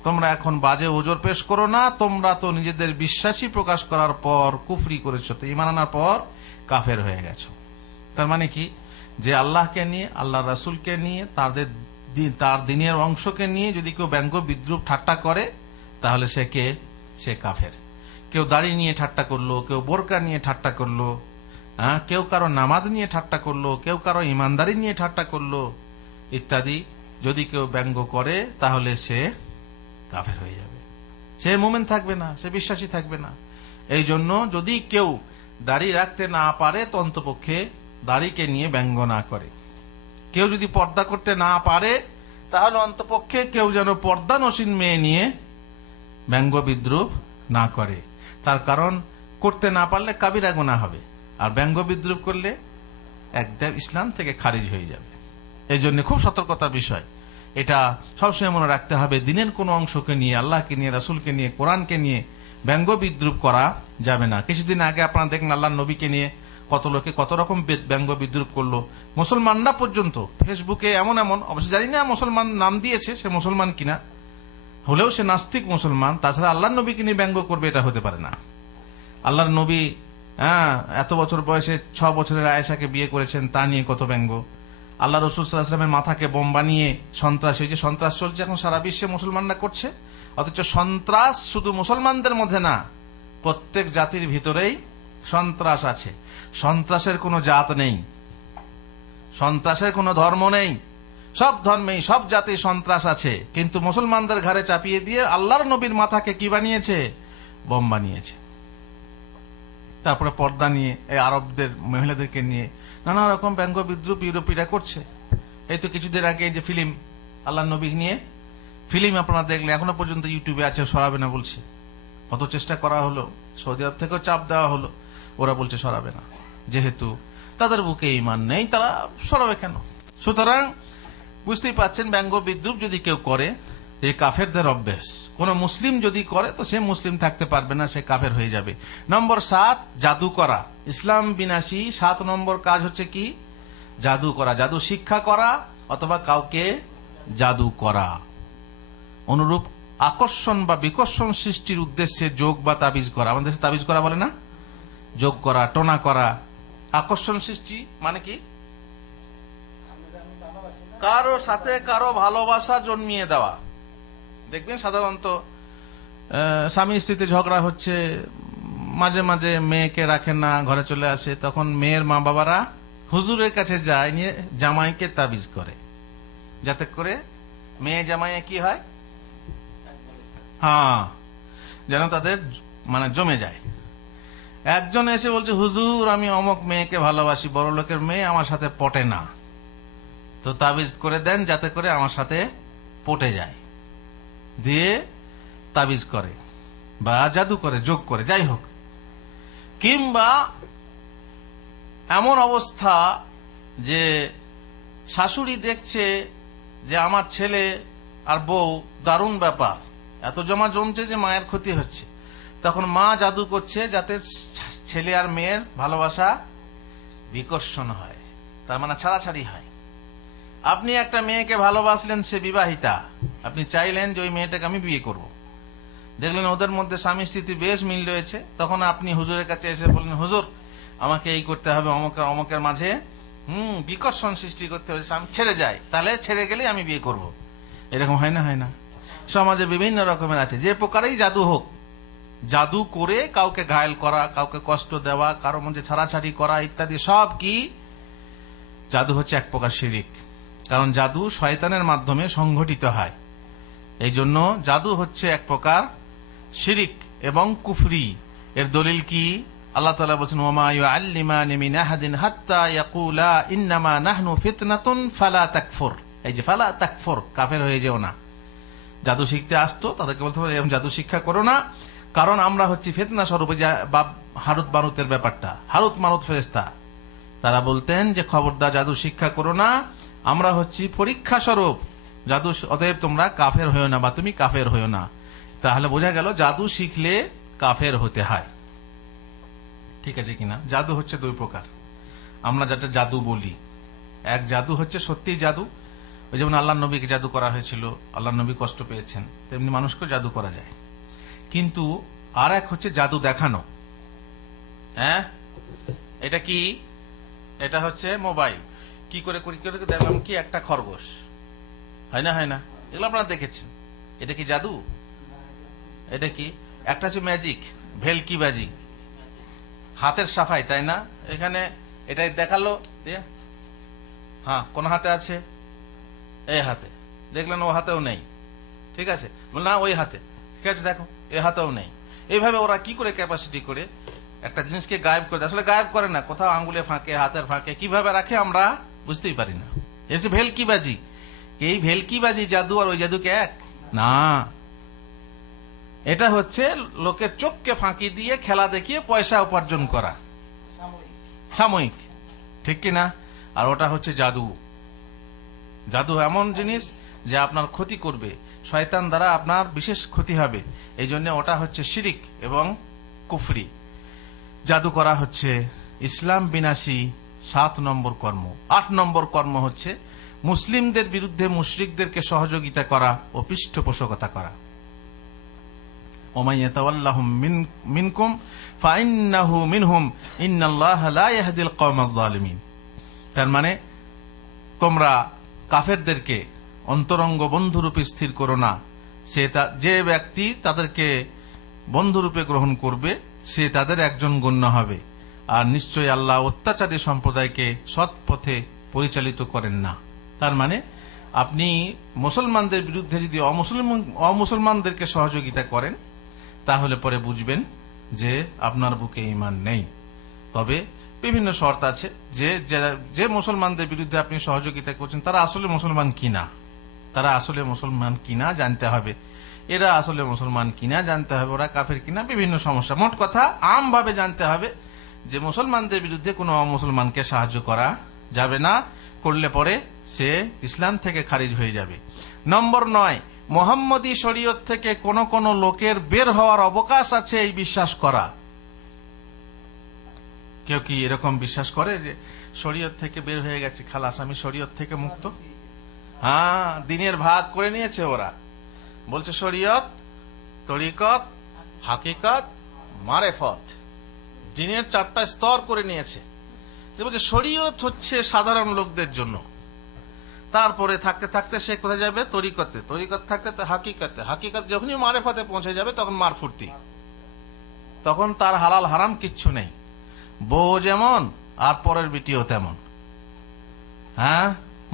তোমরা এখন বাজে ওজর পেশ করো না, তোমরা তো নিজেদের বিশ্বাসী প্রকাশ করার পর কুফরি করেছো, তো ঈমান আনার পর কাফের হয়ে গেছো। তার মানে কি, যে আল্লাহকে নিয়ে, আল্লাহ রাসূলকে নিয়ে, তার দ্বীনের অংশকে নিয়ে যদি কেউ ব্যঙ্গ বিদ্রুপ ঠাট্টা করে, তাহলে সে কাফের। কেউ দাড়ি নিয়ে ঠাট্টা করলো, কেউ বোরকা নিয়ে ঠাট্টা করলো, কেউ কারো নামাজ নিয়ে ঠাট্টা করলো, কেউ কারো ইমানদারি নিয়ে ঠাট্টা করলো ইত্যাদি যদি কেউ ব্যঙ্গ করে তাহলে সে কাফের হয়ে যাবে, সে মুমিন থাকবে না, সে বিশ্বাসী থাকবে না। এই জন্য যদি কেউ দাড়ি রাখতে না পারে তো অন্তপক্ষে দাড়িকে নিয়ে ব্যঙ্গ না করে। কেউ যদি পর্দা করতে না পারে তাহলে অন্তপক্ষে কেউ যেন পর্দানসীন মেয়ে নিয়ে ব্যঙ্গ বিদ্রুপ না করে। তার কারণ করতে না পারলে কাবিরা গুনাহ হবে, আর ব্যঙ্গ বিদ্রুপ করলে একদম ইসলাম থেকে খারিজ হয়ে যাবে। এই জন্য খুব সতর্কতার বিষয়, এটা সবসময় মনে রাখতে হবে। দিনের কোন অংশকে নিয়ে, আল্লাহকে নিয়ে, রাসূলকে নিয়ে, কোরআনকে নিয়ে ব্যঙ্গ বিদ্রুপ করা যাবে না। কিছুদিন আগে আপনারা দেখেন আল্লাহর নবীকে নিয়ে কত লোকে কত রকম ব্যঙ্গ বিদ্রুপ করলো। মুসলমানরা পর্যন্ত ফেসবুকে এমন এমন, অবশ্য জানি না মুসলমান নাম দিয়েছে, সে মুসলমান কিনা, হলেও সে নাস্তিক মুসলমান, তাছাড়া আল্লাহর নবীকে নিয়ে ব্যঙ্গ করবে এটা হতে পারে না। আল্লাহর নবী এত বছর বয়সে 6 বছরের আয়েশাকে বিয়ে করেছেন, তা নিয়ে কত ব্যঙ্গ। আল্লাহ রাসূল সাল্লাল্লাহু আলাইহি ওয়াসাল্লামের মাথাকে বোম বানিয়ে সন্ত্রাস, এই যে সন্ত্রাস চলছে এখন সারা বিশ্বে মুসলমানরা করছে, অথচ সন্ত্রাস শুধু মুসলমানদের মধ্যে না, প্রত্যেক জাতির ভিতরেই সন্ত্রাস আছে। সন্ত্রাসের কোনো জাত নেই, সন্ত্রাসের কোনো ধর্ম নেই, সব ধর্মেই সব জাতি সন্ত্রাস আছে। কিন্তু মুসলমানদের ঘাড়ে চাপিয়ে দিয়ে আল্লাহর নবীর মাথাকে কি বানিয়েছে? বোম বানিয়েছে। তারপরে পর্দা নিয়ে, এই আরবদের মহিলাদেরকে নিয়ে নানা রকম ব্যঙ্গ বিদ্রুপ ইউরোপীরা করছে। এই তো কিছুদিন আগে যে ফিল্ম আল্লাহর নবী নিয়ে ফিল্ম আপনারা দেখলে এখনো পর্যন্ত ইউটিউবে আছে, সরাবে না বলছে। কত চেষ্টা করা হলো, সৌদি আরব থেকেও চাপ দেওয়া হলো, ওরা বলছে সরাবে না, যেহেতু তাদের বুকে ঈমান নেই, তারা সরাবে কেন? সুতরাং বুঝতেই পাচ্ছেন, ব্যঙ্গ বিদ্রুপ যদি কেউ করে, এই কাফেরদের অভ্যাস। কোন মুসলিম যদি করে তো সে মুসলিম থাকতে পারবে না, সে কাফের হয়ে যাবে। নম্বর 7, জাদু করা। ইসলাম বিনাশী 7 নম্বর কাজ হচ্ছে কি? জাদু করা, জাদু শিক্ষা করা অথবা কাউকে জাদু করা। অনুরূপ আকর্ষণ বা বিকর্ষণ সৃষ্টির উদ্দেশ্যে যোগ বা তাবিজ করা। আমাদের দেশে তাবিজ করা বলে না, যোগ করা, টোনা করা। আকর্ষণ সৃষ্টি মানে কি? কারো সাথে কারো ভালোবাসা জন্মিয়ে দেওয়া। দেখবেন সাধারণত স্বামী স্ত্রীতে ঝগড়া হচ্ছে, মাঝে মাঝে মেয়েকে রাখেন না, ঘরে চলে আসে, তখন মেয়ের মা বাবারা হুজুরের কাছে যায়, নিয়ে জামাইকে তাবিজ করে, যাতে করে মেয়ে জামাইয়ে কি হয়, যেন তাদের মানে জমে যায়। একজন এসে বলছে, হুজুর আমি অমুক মেয়েকে ভালোবাসি, বড় লোকের মেয়ে, আমার সাথে পটে না, তো তাবিজ করে দেন যাতে করে আমার সাথে পটে যায়, দিয়ে তাবিজ করে বা জাদু করে, যোগ করে, যাই হোক। কিংবা এমন অবস্থা যে শাশুড়ি দেখছে যে আমার ছেলে আর বউ দারুণ ব্যাপার, এত জমা জমছে যে মায়ের ক্ষতি হচ্ছে, তখন মা জাদু করছে যাতে ছেলে আর মেয়ের ভালোবাসা বিকর্ষণ হয়, তার মানে ছাড়াছাড়ি হয়। আপনি একটা মেয়েকে ভালোবাসলেন, সে বিবাহিতা, আপনি চাইলেন যে ওই মেয়েটাকে আমি বিয়ে করব, দেখলেন ওদের মধ্যে স্বামী স্ত্রী বেশ মিল রয়েছে, তখন আপনি হুজুরের কাছে এসে বললেন, হুজুর আমাকে এই করতে হবে, অমকের মাঝে বিকর্ষণ সৃষ্টি করতে হবে, আমি ছেড়ে যাই, তাহলে ছেড়ে গেলে আমি বিয়ে করব। এরকম হয় না? হয় না? সমাজে বিভিন্ন রকমের আছে, যে প্রকারেই জাদু হোক, জাদু করে কাউকে ঘায়েল করা, কাউকে কষ্ট দেওয়া, কারো মধ্যে ছাড়াছাড়ি করা ইত্যাদি সব কি? জাদু হচ্ছে এক প্রকার শিরিক। কারণ জাদু শয়তানের মাধ্যমে সংঘটিত হয়, এই জন্য জাদু হচ্ছে এক প্রকার শিরিক এবং কুফরি। এর দলিল কি? আল্লাহ তাআলা বলেছেন, ওয়া ইউআল্লিমানি মিন আহাদিন হাত্তা ইয়াকুলা ইন্নামা নাহনু ফিতনাতুন ফালা তাকফুর। এই যে ফালা তাকফুর, কাফের হয়ে যেও না। জাদু শিখতে আসতো তাদেরকে বলতে হবে এরকম জাদু শিক্ষা করো না, কারণ আমরা হচ্ছি ফিতনা স্বরূপ। হারুত মারুতের ব্যাপারটা, হারুত মারুত ফেরেশতা, তারা বলতেন যে খবরদার জাদু শিক্ষা করো না, আমরা হচ্ছি পরীক্ষা স্বরূপ জাদু, অতএব তোমরা কাফের হয়েও না বা তুমি কাফের হয়েও না। তাহলে বোঝা গেল জাদু শিখলে কাফের হতে হয়। ঠিক আছে কিনা? জাদু হচ্ছে 2 প্রকার। আমরা যেটা জাদু বলি, এক জাদু হচ্ছে সত্যি জাদু, ওই যেমন আল্লাহ নবীকে জাদু করা হয়েছিল, আল্লাহ নবী কষ্ট পেয়েছেন, তেমনি মানুষকে জাদু করা যায়। কিন্তু আর এক হচ্ছে জাদু দেখানো। এটা কি? এটা হচ্ছে মোবাইল, কি করে দেখলাম কি একটা খরগোশ, হয় না? হয় না? এগুলো আপনারা দেখেছেন। এটা কি জাদু? এটা কি? একটা হচ্ছে ম্যাজিক, ভেলকিবাজি, হাতের সাফাই, তাই না? এখানে এটাই দেখালো, হ্যাঁ কোন হাতে আছে? এই হাতে। দেখলেন ও হাতেও নেই, ঠিক আছে, না ওই হাতে, ঠিক আছে, দেখো এ হাতেও নেই। এইভাবে ওরা কি করে ক্যাপাসিটি করে একটা জিনিসকে গায়েব করে, আসলে গায়েব করে না, কোথাও আঙ্গুলে ফাঁকে, হাতের ফাঁকে কিভাবে রাখে আমরা বুঝতেই পারি না। এটা হচ্ছে ভেলকিবাজি। এই ভেলকিবাজি জাদু আর ওই জাদুকে এক না। এটা হচ্ছে লোকের চোখকে ফাঁকি দিয়ে খেলা দেখিয়ে পয়সা উপার্জন করা, সাময়িক, ঠিক কিনা? আর ওটা হচ্ছে জাদু। জাদু এমন জিনিস যে আপনার ক্ষতি করবে, শয়তান দ্বারা আপনার বিশেষ ক্ষতি হবে। এই জন্য ওটা হচ্ছে শিরিক এবং কুফরি। জাদু করা হচ্ছে ইসলাম বিনাশী 7 নম্বর কর্ম। 8 নম্বর কর্ম হচ্ছে মুসলিমদের বিরুদ্ধে মুশরিকদেরকে সহযোগিতা করা ও পৃষ্ঠপোষকতা করা। ওমান ইয়াতাওয়াল্লাহুম মিনকুম ফাইন্নাহু মিনহুম ইন্নাল্লাহা লা ইয়াহদিল কওমাল যালিমিন। তার মানে তোমরা কাফেরদেরকে অন্তরঙ্গ বন্ধুরূপে স্থির করো না। যে ব্যক্তি তাদেরকে বন্ধুরূপে গ্রহণ করবে সে তাদের একজন গণ্য হবে। আর নিশ্চয়ই আল্লাহ অত্যাচারী সম্প্রদায়কে সৎ পথে পরিচালিত করেন না। তার মানে আপনি মুসলমানদের বিরুদ্ধে যদি অমুসলমানদেরকে সহযোগিতা করেন তাহলে পরে বুঝবেন যে আপনার বুকে ঈমান নেই। তবে বিভিন্ন শর্ত আছে যে মুসলমানদের বিরুদ্ধে আপনি সহযোগিতা করছেন তারা আসলে মুসলমান কিনা জানতে হবে। এরা আসলে মুসলমান কিনা জানতে হবে, ওরা কাফের কিনা, বিভিন্ন সমস্যা। মোট কথা আমভাবে জানতে হবে যে মুসলমানদের বিরুদ্ধে কোনো অমুসলমানকে সাহায্য করা যাবে না, করলে পরে সে ইসলাম থেকে খারিজ হয়ে যাবে। নম্বর 9, মুহাম্মদী শরীয়ত থেকে কোন কোন লোকের বের হওয়ার অবকাশ আছে এই বিশ্বাস করা। কেউ কি এরকম বিশ্বাস করে যে শরীয়ত থেকে বের হয়ে গেছে, খালাস আমি শরীয়ত থেকে মুক্ত? হ্যাঁ, দিনের ভাগ করে নিয়েছে ওরা। বলছে শরীয়ত, তরিকত, হাকিকত, মারেফত, দিনের 4টা স্তর করে নিয়েছে। বলছে শরীয়ত হচ্ছে সাধারণ লোকদের জন্য, তারপরে থাকতে থাকতে সে কোথায় যাবে? তরিকতে, তরিকত থাকতে হাকিকতে, হাকিকত যখনই মারেফতে পৌঁছে যাবে তখন মারফুর্তি, তখন তার হালাল হারাম কিচ্ছু নেই। বউ যেমন আর পরের বিটিও তেমন, হ্যাঁ,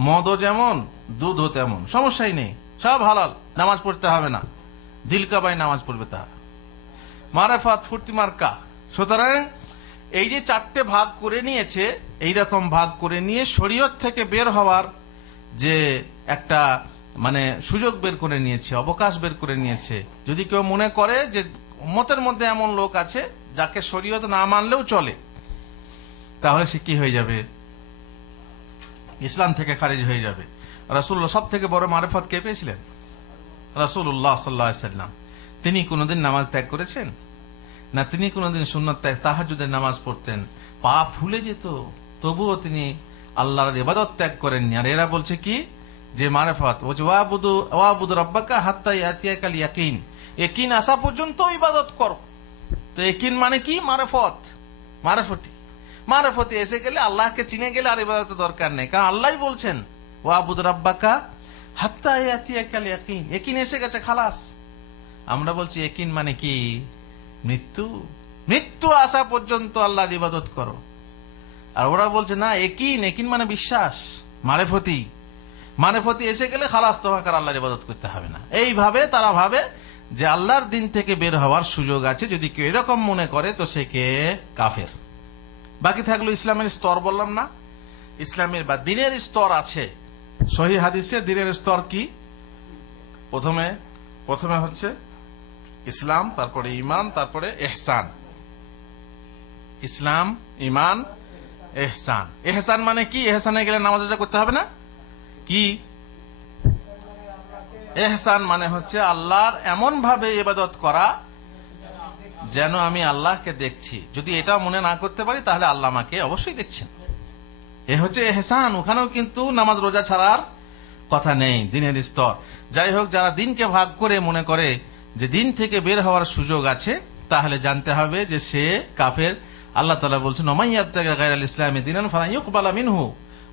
মদও যেমন দুধও তেমন, সমস্যাই নেই, সব হালাল, নামাজ পড়তে হবে না, দিল কাবাই নামাজ পড়বে তার, মারেফাত ফুর্তি মার্কা। সুতরাং এই যে 4টে ভাগ করে নিয়েছে, এইরকম ভাগ করে নিয়ে শরীয়ত থেকে বের হওয়ার যে একটা মানে সুযোগ বের করে নিয়েছে, অবকাশ বের করে নিয়েছে। যদি কেউ মনে করে যে উম্মতের মধ্যে এমন লোক আছে যাকে শরীয়ত না মানলেও চলে, তাহলে সে কি হয়ে যাবে? ইসলাম থেকে খারিজ হয়ে যাবে। রাসূলুল্লাহ সব থেকে বড় মারেফত কে পেয়েছিলেন? রাসূলুল্লাহ সাল্লাল্লাহু আলাইহি ওয়াসাল্লাম। তিনি কোনদিন নামাজ ত্যাগ করেছেন না? তিনি কোনদিন সুন্নাত ত্যাগ, তাহাজ্জুদের নামাজ পড়তেন, পা ফুলে যেত, তবুও তিনি আল্লাহর ইবাদত ত্যাগ করেননি। আর এরা বলছে কি যে মারেফত, বলছে ওয়াবুদু রাব্বাকা হাত্তা ইয়াতিয়াকাল ইয়াকিন, ইয়াকিন আসা পর্যন্ত ইবাদত করো। তো ইয়াকিন মানে কি? মারেফত, মারেফতি এসে গেলে, আল্লাহকে চিনে গেলে আর ইবাদতের দরকার নেই, কারণ আল্লাহই বলছেন ওয়াবুদু রাব্বাকা হাত্তা ইয়াতিয়াকাল ইয়াকিন, ইয়াকিন এসে গেছে, খালাস। আমরা বলছি ইয়াকিন মানে কি? মৃত্যু আসা পর্যন্ত আল্লাহর ইবাদত করো। আর ওরা বলছে না, ইয়াকিন মানে বিশ্বাস, মারেফতি এসে গেলে খালাস, তোমাকে আল্লাহর ইবাদত করতে হবে না। এইভাবে তারা ভাবে যে আল্লাহর দিন থেকে বের হওয়ার সুযোগ আছে। যদি কেউ এরকম মনে করে তো সে কে? কাফের। বাকি থাকলো ইসলামের স্তর। বললাম না, ইসলামের বা দিনের স্তর আছে। সহিহ হাদিসে দিনের স্তর কি? প্রথমে হচ্ছে ইসলাম, তারপরে ঈমান, তারপরে ইহসান। ইসলাম, ঈমান, ইহসান। ইহসান মানে কি? ইহসানে গেলে নামাজ রোজা করতে হবে না কি? ইহসান মানে হচ্ছে আল্লাহর এমন ভাবে ইবাদত করা যেন আমি আল্লাহকে দেখছি। যদি এটা মনে না করতে পারি তাহলে আল্লাহ আমাকে অবশ্যই দেখছেন। এ হচ্ছে ইহসান। ওখানেও কিন্তু নামাজ রোজা ছাড়ার কথা নেই, দিনের স্তর। যাই হোক, যারা দিনকে ভাগ করে মনে করে যে দিন থেকে বের হওয়ার সুযোগ আছে, তাহলে জানতে হবে যে সে কাফের। আল্লাহ তাআলা বলছেন ওমান ইয়াবতাগি গায়রাল ইসলামি দীনান ফালান ইউকবালা মিনহু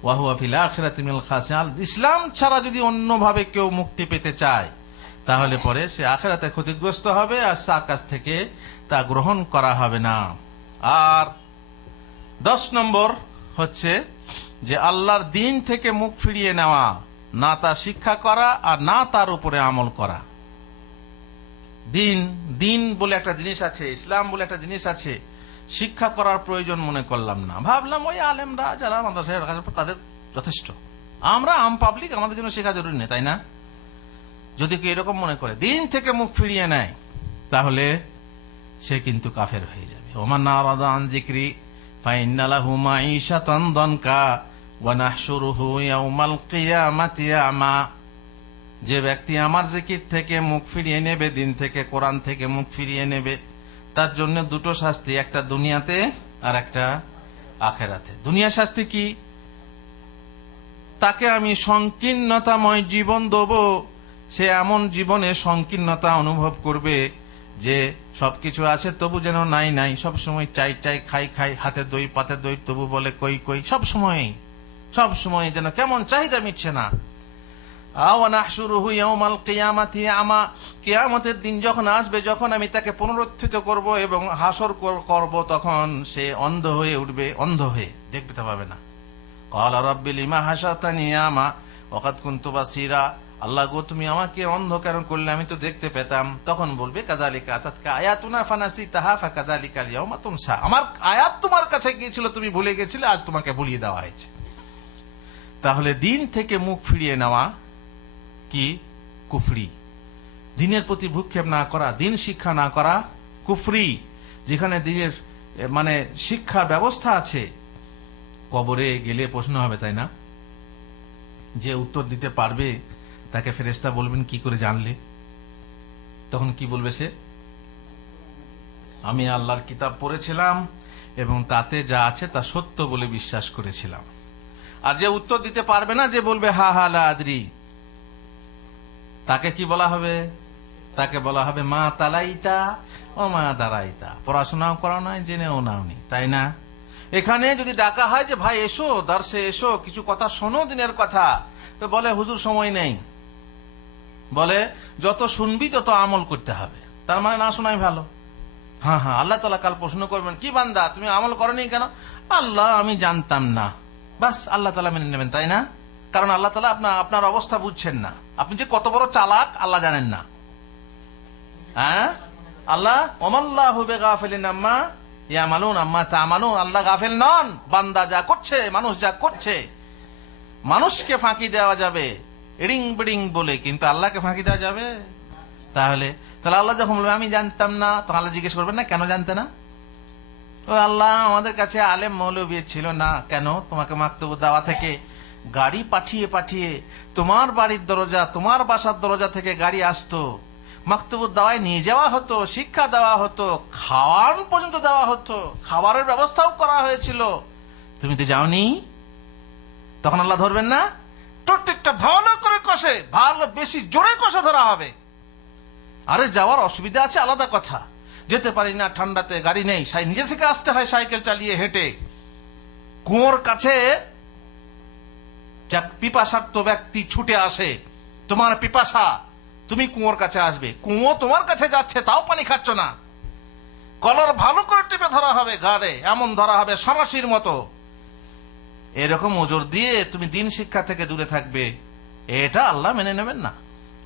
ওয়া হুয়া ফিল আখিরাতি মিনাল খাসিরিন। ইসলাম ছাড়া যদি অন্যভাবে কেউ মুক্তি পেতে চায় তাহলে পরে সে আখিরাতে ক্ষতিগ্রস্ত হবে, আর তার কাছ থেকে তা গ্রহণ করা হবে না। আর 10 নম্বর হচ্ছে যে আল্লাহর দিন থেকে মুখ ফিরিয়ে নেওয়া, না তা শিক্ষা করা আর না তার উপরে আমল করা। দিন বলে একটা জিনিস আছে, ইসলাম বলে একটা জিনিস আছে, শিক্ষা করার প্রয়োজন মনে করলাম না, ভাবলাম ওই আলেমরা যারা মাদ্রাসায় তাদের যথেষ্ট, আমরা আম পাবলিক আমাদের জন্য শেখা জরুরি নেই, তাই না? যদি কেউ এরকম মনে করে দিন থেকে মুখ ফিরিয়ে নেয়, তাহলে সে কিন্তু কাফের হয়ে যাবে। ওমান আরাদা আন যিকরি ফাইন্না লাহু মাঈশাতান দানকা ওয়া নাহশুরুহু ইয়াওমাল কিয়ামাতি আমা। যে ব্যক্তি আমার জিকির থেকে মুখ ফিরিয়ে নেবে, দিন থেকে, কোরআন থেকে মুখ ফিরিয়ে নেবে, তার জন্য দুটো শাস্তি, একটা দুনিয়াতে আর একটা আখেরাতে। দুনিয়া শাস্তি কি? তাকে আমি সংকীর্ণতাময় জীবন দেব। সে এমন জীবনে সংকীর্ণতা অনুভব করবে যে সবকিছু আছে তবু যেন নাই নাই, সবসময় চাই চাই, খাই খাই, হাতে দই পাতে দই তবু বলে কই কই, সব সময় যেন কেমন চাহিদা মিটছে না। কিয়ামতের দিন যখন আসবে, যখন আমি তাকে পুনরুত্থিত করব এবং হাসর করব, তখন সে অন্ধ হয়ে উঠবে, অন্ধ হয়ে দেখতে পাবে না। ক্বালা রাব্বি লিমা হাশারতানি আমা ওয়া কাদ কুনতু বাসীরা। আল্লাহ গো, তুমি আমাকে অন্ধ কেন করলে, আমি তো দেখতে পেতাম। তখন বলবে কাযালিকা আতাতকা আয়াতুনা ফানাসিতাহা ফাকাযালিকাল ইয়াওমা তুনসা। আমার আয়াত তোমার কাছে গিয়েছিল, তুমি ভুলে গেছিলে, আজ তোমাকে ভুলিয়ে দেওয়া হয়েছে। তাহলে দিন থেকে মুখ ফিরিয়ে নেওয়া কি? কুফরি। দিনের প্রতি ভ্রুক্ষেপ না করা, দিন শিক্ষা না করা কুফরি। যেখানে দিনের শিক্ষার ব্যবস্থা আছে, কবরে গেলে প্রশ্ন হবে, তাই না? যে উত্তর দিতে পারবে তাকে ফেরেশতা বলবেন কি করে জানলে? তখন কি বলবে সে? আমি আল্লাহর কিতাব পড়েছিলাম এবং তাতে যা আছে তা সত্য বলে বিশ্বাস করেছিলাম। আর যে উত্তর দিতে পারবে না, যে বলবে হা হা লা আদরি, তাকে কি বলা হবে? তাকে বলা হবে মা তালাইতা ও মা দাঁড়াইতা। পড়াশোনাও করা নয়, জেনেও নাওনি, তাই না? এখানে যদি ডাকা হয় যে ভাই এসো, দার্সে এসো, কিছু কথা শোনো, দিনের কথা, তো বলে হুজুর সময় নেই। বলে যত শুনবি তত আমল করতে হবে, তার মানে না শোনাই ভালো। হ্যাঁ, আল্লাহ তাআলা কাল প্রশ্ন করবেন, কি বান্দা তুমি আমল করনি কেন? আল্লাহ আমি জানতাম না। বাস, আল্লাহ তাআলা মেনে নেবেন, তাই না? কারণ আল্লাহ তাআলা আপনার অবস্থা বুঝছেন না। আপনি যে কত বড় চালাক আল্লাহ জানেন না। হ্যাঁ, আল্লাহ ওমাল্লাহু বিগাফিলিন আম্মা ইয়ামালুন আম্মা তা'মালুন। আল্লাহ গাফিল নন। বান্দা যা করছে, মানুষ যা করছে, মানুষকে ফাঁকি দেওয়া যাবে এডিং বেডিং বলে, কিন্তু আল্লাহকে ফাঁকি দেওয়া যাবে? তাহলে আল্লাহ যখন বলবে আমি জানতাম না, তখন আল্লাহ জিজ্ঞেস করবেন না কেন জানতে না? ও আল্লাহ, আমাদের কাছে আলেম মৌলবী ছিল না। কেন? তোমাকে মাকতুব দাওয়া থেকে গাড়ি পাঠিয়ে পাঠিয়ে তোমার বাড়ির দরজা, তোমার বাসার দরজা থেকে গাড়ি আসতো, মাকতুব দাওয়ায় নিয়ে যাওয়া হতো, শিক্ষা দেওয়া হতো, খাওয়ার পর্যন্ত দেওয়া হতো, খাবারের ব্যবস্থাও করা হয়েছিল, তুমি তো যাওনি। তখন আল্লাহ ধরবেন না? প্রত্যেকটা ভালো করে কষে, ভালো বেশি জোরে কষে ধরা হবে। আরে যাওয়ার অসুবিধা আছে আলাদা কথা, যেতে পারি না, ঠান্ডাতে গাড়ি নেই, নিজে থেকে আসতে হয় সাইকেল চালিয়ে, হেঁটে। কুয়োর কাছে পিপাসার্ত ব্যক্তি ছুটে আসে, তোমার পিপাসা, তুমি কুয়োর কাছে আসবে, কুয়ো তোমার কাছে যাচ্ছে, তাও পানি খাচ্ছ না, কলার ভালো করে টিপে ধরা হবে গাড়ে, এমন ধরা হবে সরাসির মতো। এরকম ওজর দিয়ে তুমি দিন শিক্ষা থেকে দূরে থাকবে, এটা আল্লাহ মেনে নেবেন না,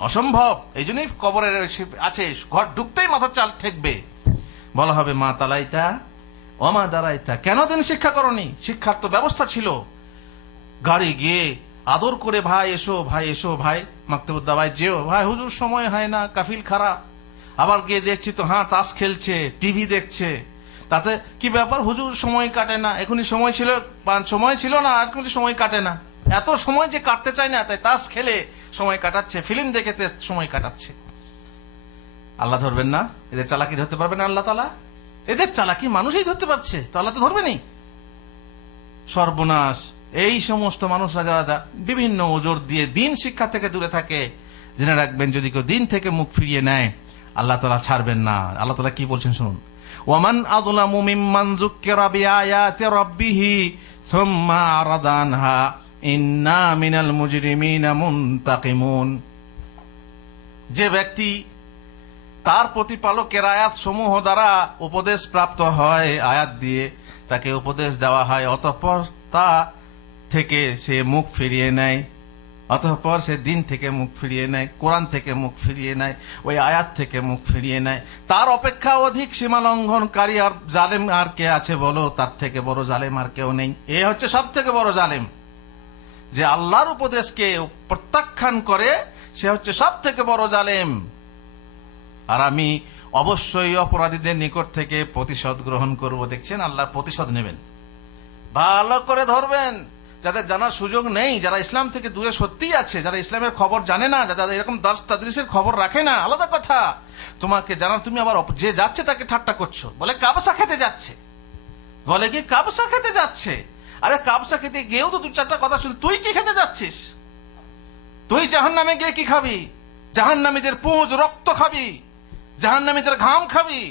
অসম্ভব। এই জন্যই কবরের আছে, ঘর ঢুকতেই মাথার চাল ঠেকবে, বলা হবে মা তালাইতা ও মা দাঁড়াইতা। কেন দিন শিক্ষা করনি? শিক্ষার তো ব্যবস্থা ছিল। গাড়ি গিয়ে আদর করে ভাই এসো, ভাই এসো, ভাই মাকতুবুদ দাওয়ায় যেও, ভাই হুজুর সময় হয় না, কাফিল খারাপ। আবার গিয়ে দেখছি তো হ্যাঁ তাস খেলছে, টিভি দেখছে, তাতে কি ব্যাপার? হুজুর সময় কাটে না। এখনই সময় ছিল না, আজকাল সময় কাটে না। এত সময় যে কাটতে চায় না, তাই তাস খেলে সময় কাটাচ্ছে, ফিল্ম দেখে সময় কাটাচ্ছে। আল্লাহ ধরবেন না? এদের চালাকি ধরতে পারবে না আল্লাহ তাআলা? এদের চালাকি মানুষই ধরতে পারছে, তো আল্লাহ তো ধরবেনি। সর্বনাশ। এই সমস্ত মানুষরা যারা বিভিন্ন ওজর দিয়ে দিন শিক্ষা থেকে দূরে থাকে, জেনে রাখবেন যদি কেউ দিন থেকে মুখ ফিরিয়ে নেয়, আল্লাহ তাআলা ছাড়বেন না। আল্লাহ তাআলা কি বলছেন শুনুন, ওয়ামান আযলামু মিম্মান যুক্কিরা বিআয়াতি রাব্বিহি সুম্মা আরাদা আনহা ইন্না মিনাল মুজরিমিনা মুনতাকিমুন। যে ব্যক্তি তার প্রতিপালকের আয়াত সমূহ দ্বারা উপদেশ প্রাপ্ত হয়, আয়াত দিয়ে তাকে উপদেশ দেওয়া হয়, অতঃপর তা থেকে সে মুখ ফিরিয়ে নেয়, অতঃপর সে দিন থেকে মুখ ফিরিয়ে নেয়, কোরআন থেকে মুখ ফিরিয়ে নেয়, ওই আয়াত থেকে মুখ ফিরিয়ে নেয়, তার অপেক্ষা অধিক সীমা লঙ্ঘনকারী আর জালেম আর কে আছে বলো? তার থেকে বড় জালেম আর কেউ নেই। এ হচ্ছে সব থেকে বড় জালেম, যে আল্লাহর উপদেশকে প্রত্যাখ্যান করে, সে হচ্ছে সব থেকে বড় জালেম। আর আমি অবশ্যই অপরাধীদের নিকট থেকে প্রতিশোধ গ্রহণ করব। দেখছেন, আল্লাহর প্রতিশোধ নেবেন, ভালো করে ধরবেন। যাদের জানার সুযোগ নেই, যারা ইসলাম থেকে দূরে সত্যিই আছে, যারা ইসলামের খবর জানে না, যারা এরকম দার্স তাদরিসের খবর রাখে না, আলাদা কথা। তোমাকে জানার, তুমি আবার যে যাচ্ছে তাকে ঠাট্টা করছো, বলে কাবসা খেতে যাচ্ছে, বলে কি কাবসা খেতে যাচ্ছে। আরে কাবসা খেতে গিয়েও তো দু চারটা কথা শুনে, তুই কি খেতে যাচ্ছিস? তুই জাহান্নামে গিয়ে কি খাবি? জাহান্নামীদের পুঁজ রক্ত খাবি, জাহান্নামীদের ঘাম খাবি,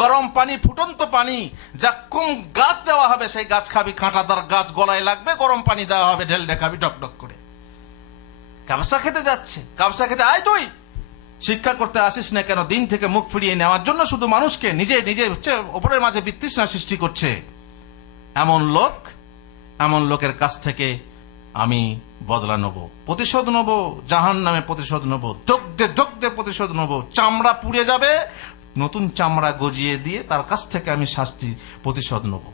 গরম পানি, ফুটন্ত পানি, যা কোন গাছ দেওয়া হবে সেই গাছ খাবি, কাঁটাদার গাছ গলায় লাগবে, গরম পানি দেওয়া হবে, ঢেলে খাবি টকটক করে। কাবসা খেতে যাচ্ছে, কাবসা খেতে আয়। তুই শিক্ষা করতে আসিস না কেন? দিন থেকে মুখ ফিরিয়ে নেওয়ার জন্য শুধু মানুষকে নিজে নিজে হচ্ছে ওপরের মাঝে বিতৃষ্ণা সৃষ্টি করছে। এমন লোকের কাছ থেকে আমি বদলা নেব, প্রতিশোধ নেব, জাহান্নামে প্রতিশোধ নেব, দগ্ধে দগ্ধে প্রতিশোধ নেব, চামড়া পুড়ে যাবে, নতুন চামড়া গজিয়ে দিয়ে তার কাছ থেকে আমি শাস্তি প্রতিশোধ নেব।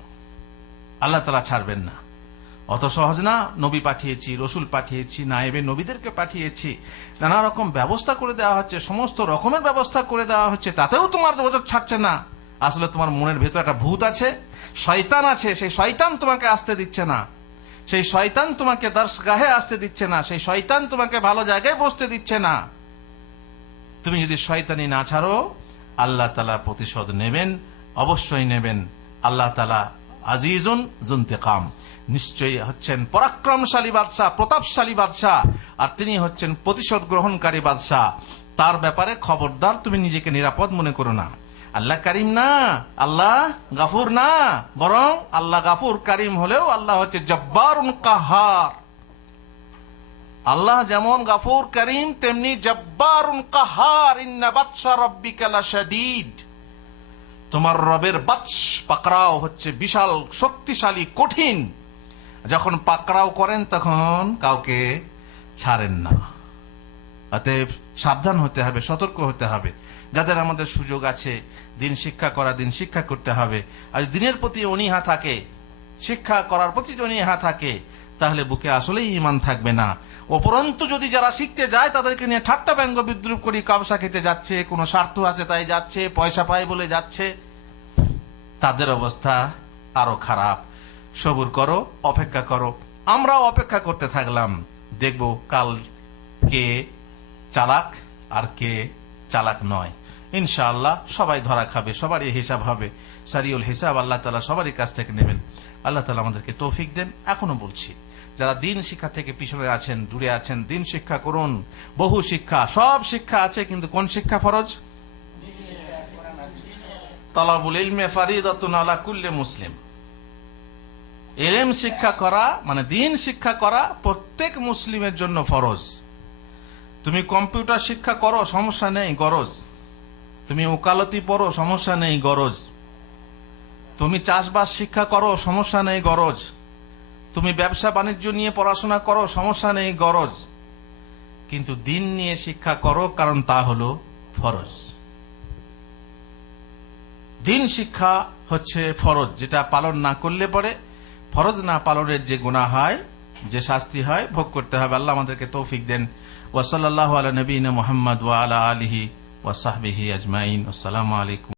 আল্লাহ তাআলা ছাড়বেন না। অত সহজ না। নবী পাঠিয়েছি, রসুল পাঠিয়েছি, নায়েবে নবীদেরকে পাঠিয়েছি, নানা রকম ব্যবস্থা করে দেওয়া হচ্ছে, সমস্ত রকমের ব্যবস্থা করে দেওয়া হচ্ছে, তাতেও তোমার ওজর ছাড়ছে না। আসলে তোমার মনের ভেতর একটা ভূত আছে, শয়তান আছে, সেই শয়তান তোমাকে আসতে দিচ্ছে না, সেই শয়তান তোমাকে দর্শগাহে আসতে দিচ্ছে না, সেই শয়তান তোমাকে ভালো জায়গায় বসতে দিচ্ছে না। তুমি যদি শয়তানি না ছাড়ো, আল্লাহ তাআলা প্রতিশোধ নেবেন, অবশ্যই নেবেন। আল্লাহ তাআলা আজিজুন যুনতিকাম, নিশ্চয়ই হচ্ছেন পরাক্রমশালী বাদশাহ, প্রতাপশালী বাদশাহ, আর তিনি হচ্ছেন প্রতিশোধ গ্রহণকারী বাদশাহ। তার ব্যাপারে খবরদার তুমি নিজেকে নিরাপদ মনে করো না। আল্লাহ কারিম না, আল্লাহ গাফুর না, বরং আল্লাহ গাফুর কারিম হলেও আল্লাহ হচ্ছে জব্বারুন কাহার। আল্লাহ যেমন গাফুর করিম, তেমনি জব্বারুন কাহার। ইন্না বাতশা রাব্বিকা লাশাদীদ। তোমার রবের বাতশ, পাকড়াও হচ্ছে বিশাল শক্তিশালী, কঠিন। যখন পাকড়াও করেন তখন কাউকে ছাড়েন না। অতএব সাবধান হতে হবে, সতর্ক হতে হবে। যাদের আমাদের সুযোগ আছে দিন শিক্ষা করা, দিন শিক্ষা করতে হবে। আর দিনের প্রতি অনীহা থাকে, শিক্ষা করার প্রতি অনীহা থাকে, তাহলে বুকে আসলেই ঈমান থাকবে না। উপরন্তু যদি যারা শিখতে যায় তাদেরকে নিয়ে ঠাট্টা ব্যঙ্গ বিদ্রুপ করি, কাবসা খেতে যাচ্ছে, কোনো স্বার্থ আছে তাই যাচ্ছে, পয়সা পায় বলে যাচ্ছে, তাদের অবস্থা আরো খারাপ। সবুর করো, অপেক্ষা করো। আমরাও অপেক্ষা করতে থাকলাম, দেখব কাল কে চালাক আর কে চালাক নয়। ইনশাআল্লাহ সবাই ধরা খাবে, সবারই হিসাব হবে, সারিউল হিসাব আল্লাহ তাআলা সবারই কাছ থেকে নেবেন। আল্লাহ তাআলা আমাদেরকে তৌফিক দেন। এখনো বলছি, যারা দিন শিক্ষা থেকে পিছনে আছেন, দূরে আছেন, দিন শিক্ষা করুন। বহু শিক্ষা, সব শিক্ষা আছে, কিন্তু কোন শিক্ষা ফরজ? তালাবুল ইলমি ফারিদাতুন আলা কুল্লি মুসলিম। ইলম শিক্ষা করা মানে দিন শিক্ষা করা প্রত্যেক মুসলিমের জন্য ফরজ। তুমি কম্পিউটার শিক্ষা করো, সমস্যা নেই, গরজ। তুমি ওকালতি পড়ো, সমস্যা নেই, গরজ। তুমি চাষবাস শিক্ষা করো, সমস্যা নেই, গরজ। তুমি ব্যবসা বাণিজ্য নিয়ে পড়াশোনা করো, সমস্যা নেই, গরজ। কিন্তু দিন নিয়ে শিক্ষা করো, কারণ তা হলো ফরজ। দিন শিক্ষা হচ্ছে ফরজ, যেটা পালন না করলে পরে ফরজ না পালনের যে গুনাহ হয়, যে শাস্তি হয়, ভোগ করতে হবে। আল্লাহ আমাদেরকে তৌফিক দেন। ওয়া সাল্লাল্লাহু আলা নবিয়িনা মুহাম্মদ ওয়া আলা আলিহি ওয়া সাহবিহি আজমাইন। আসসালামু আলাইকুম।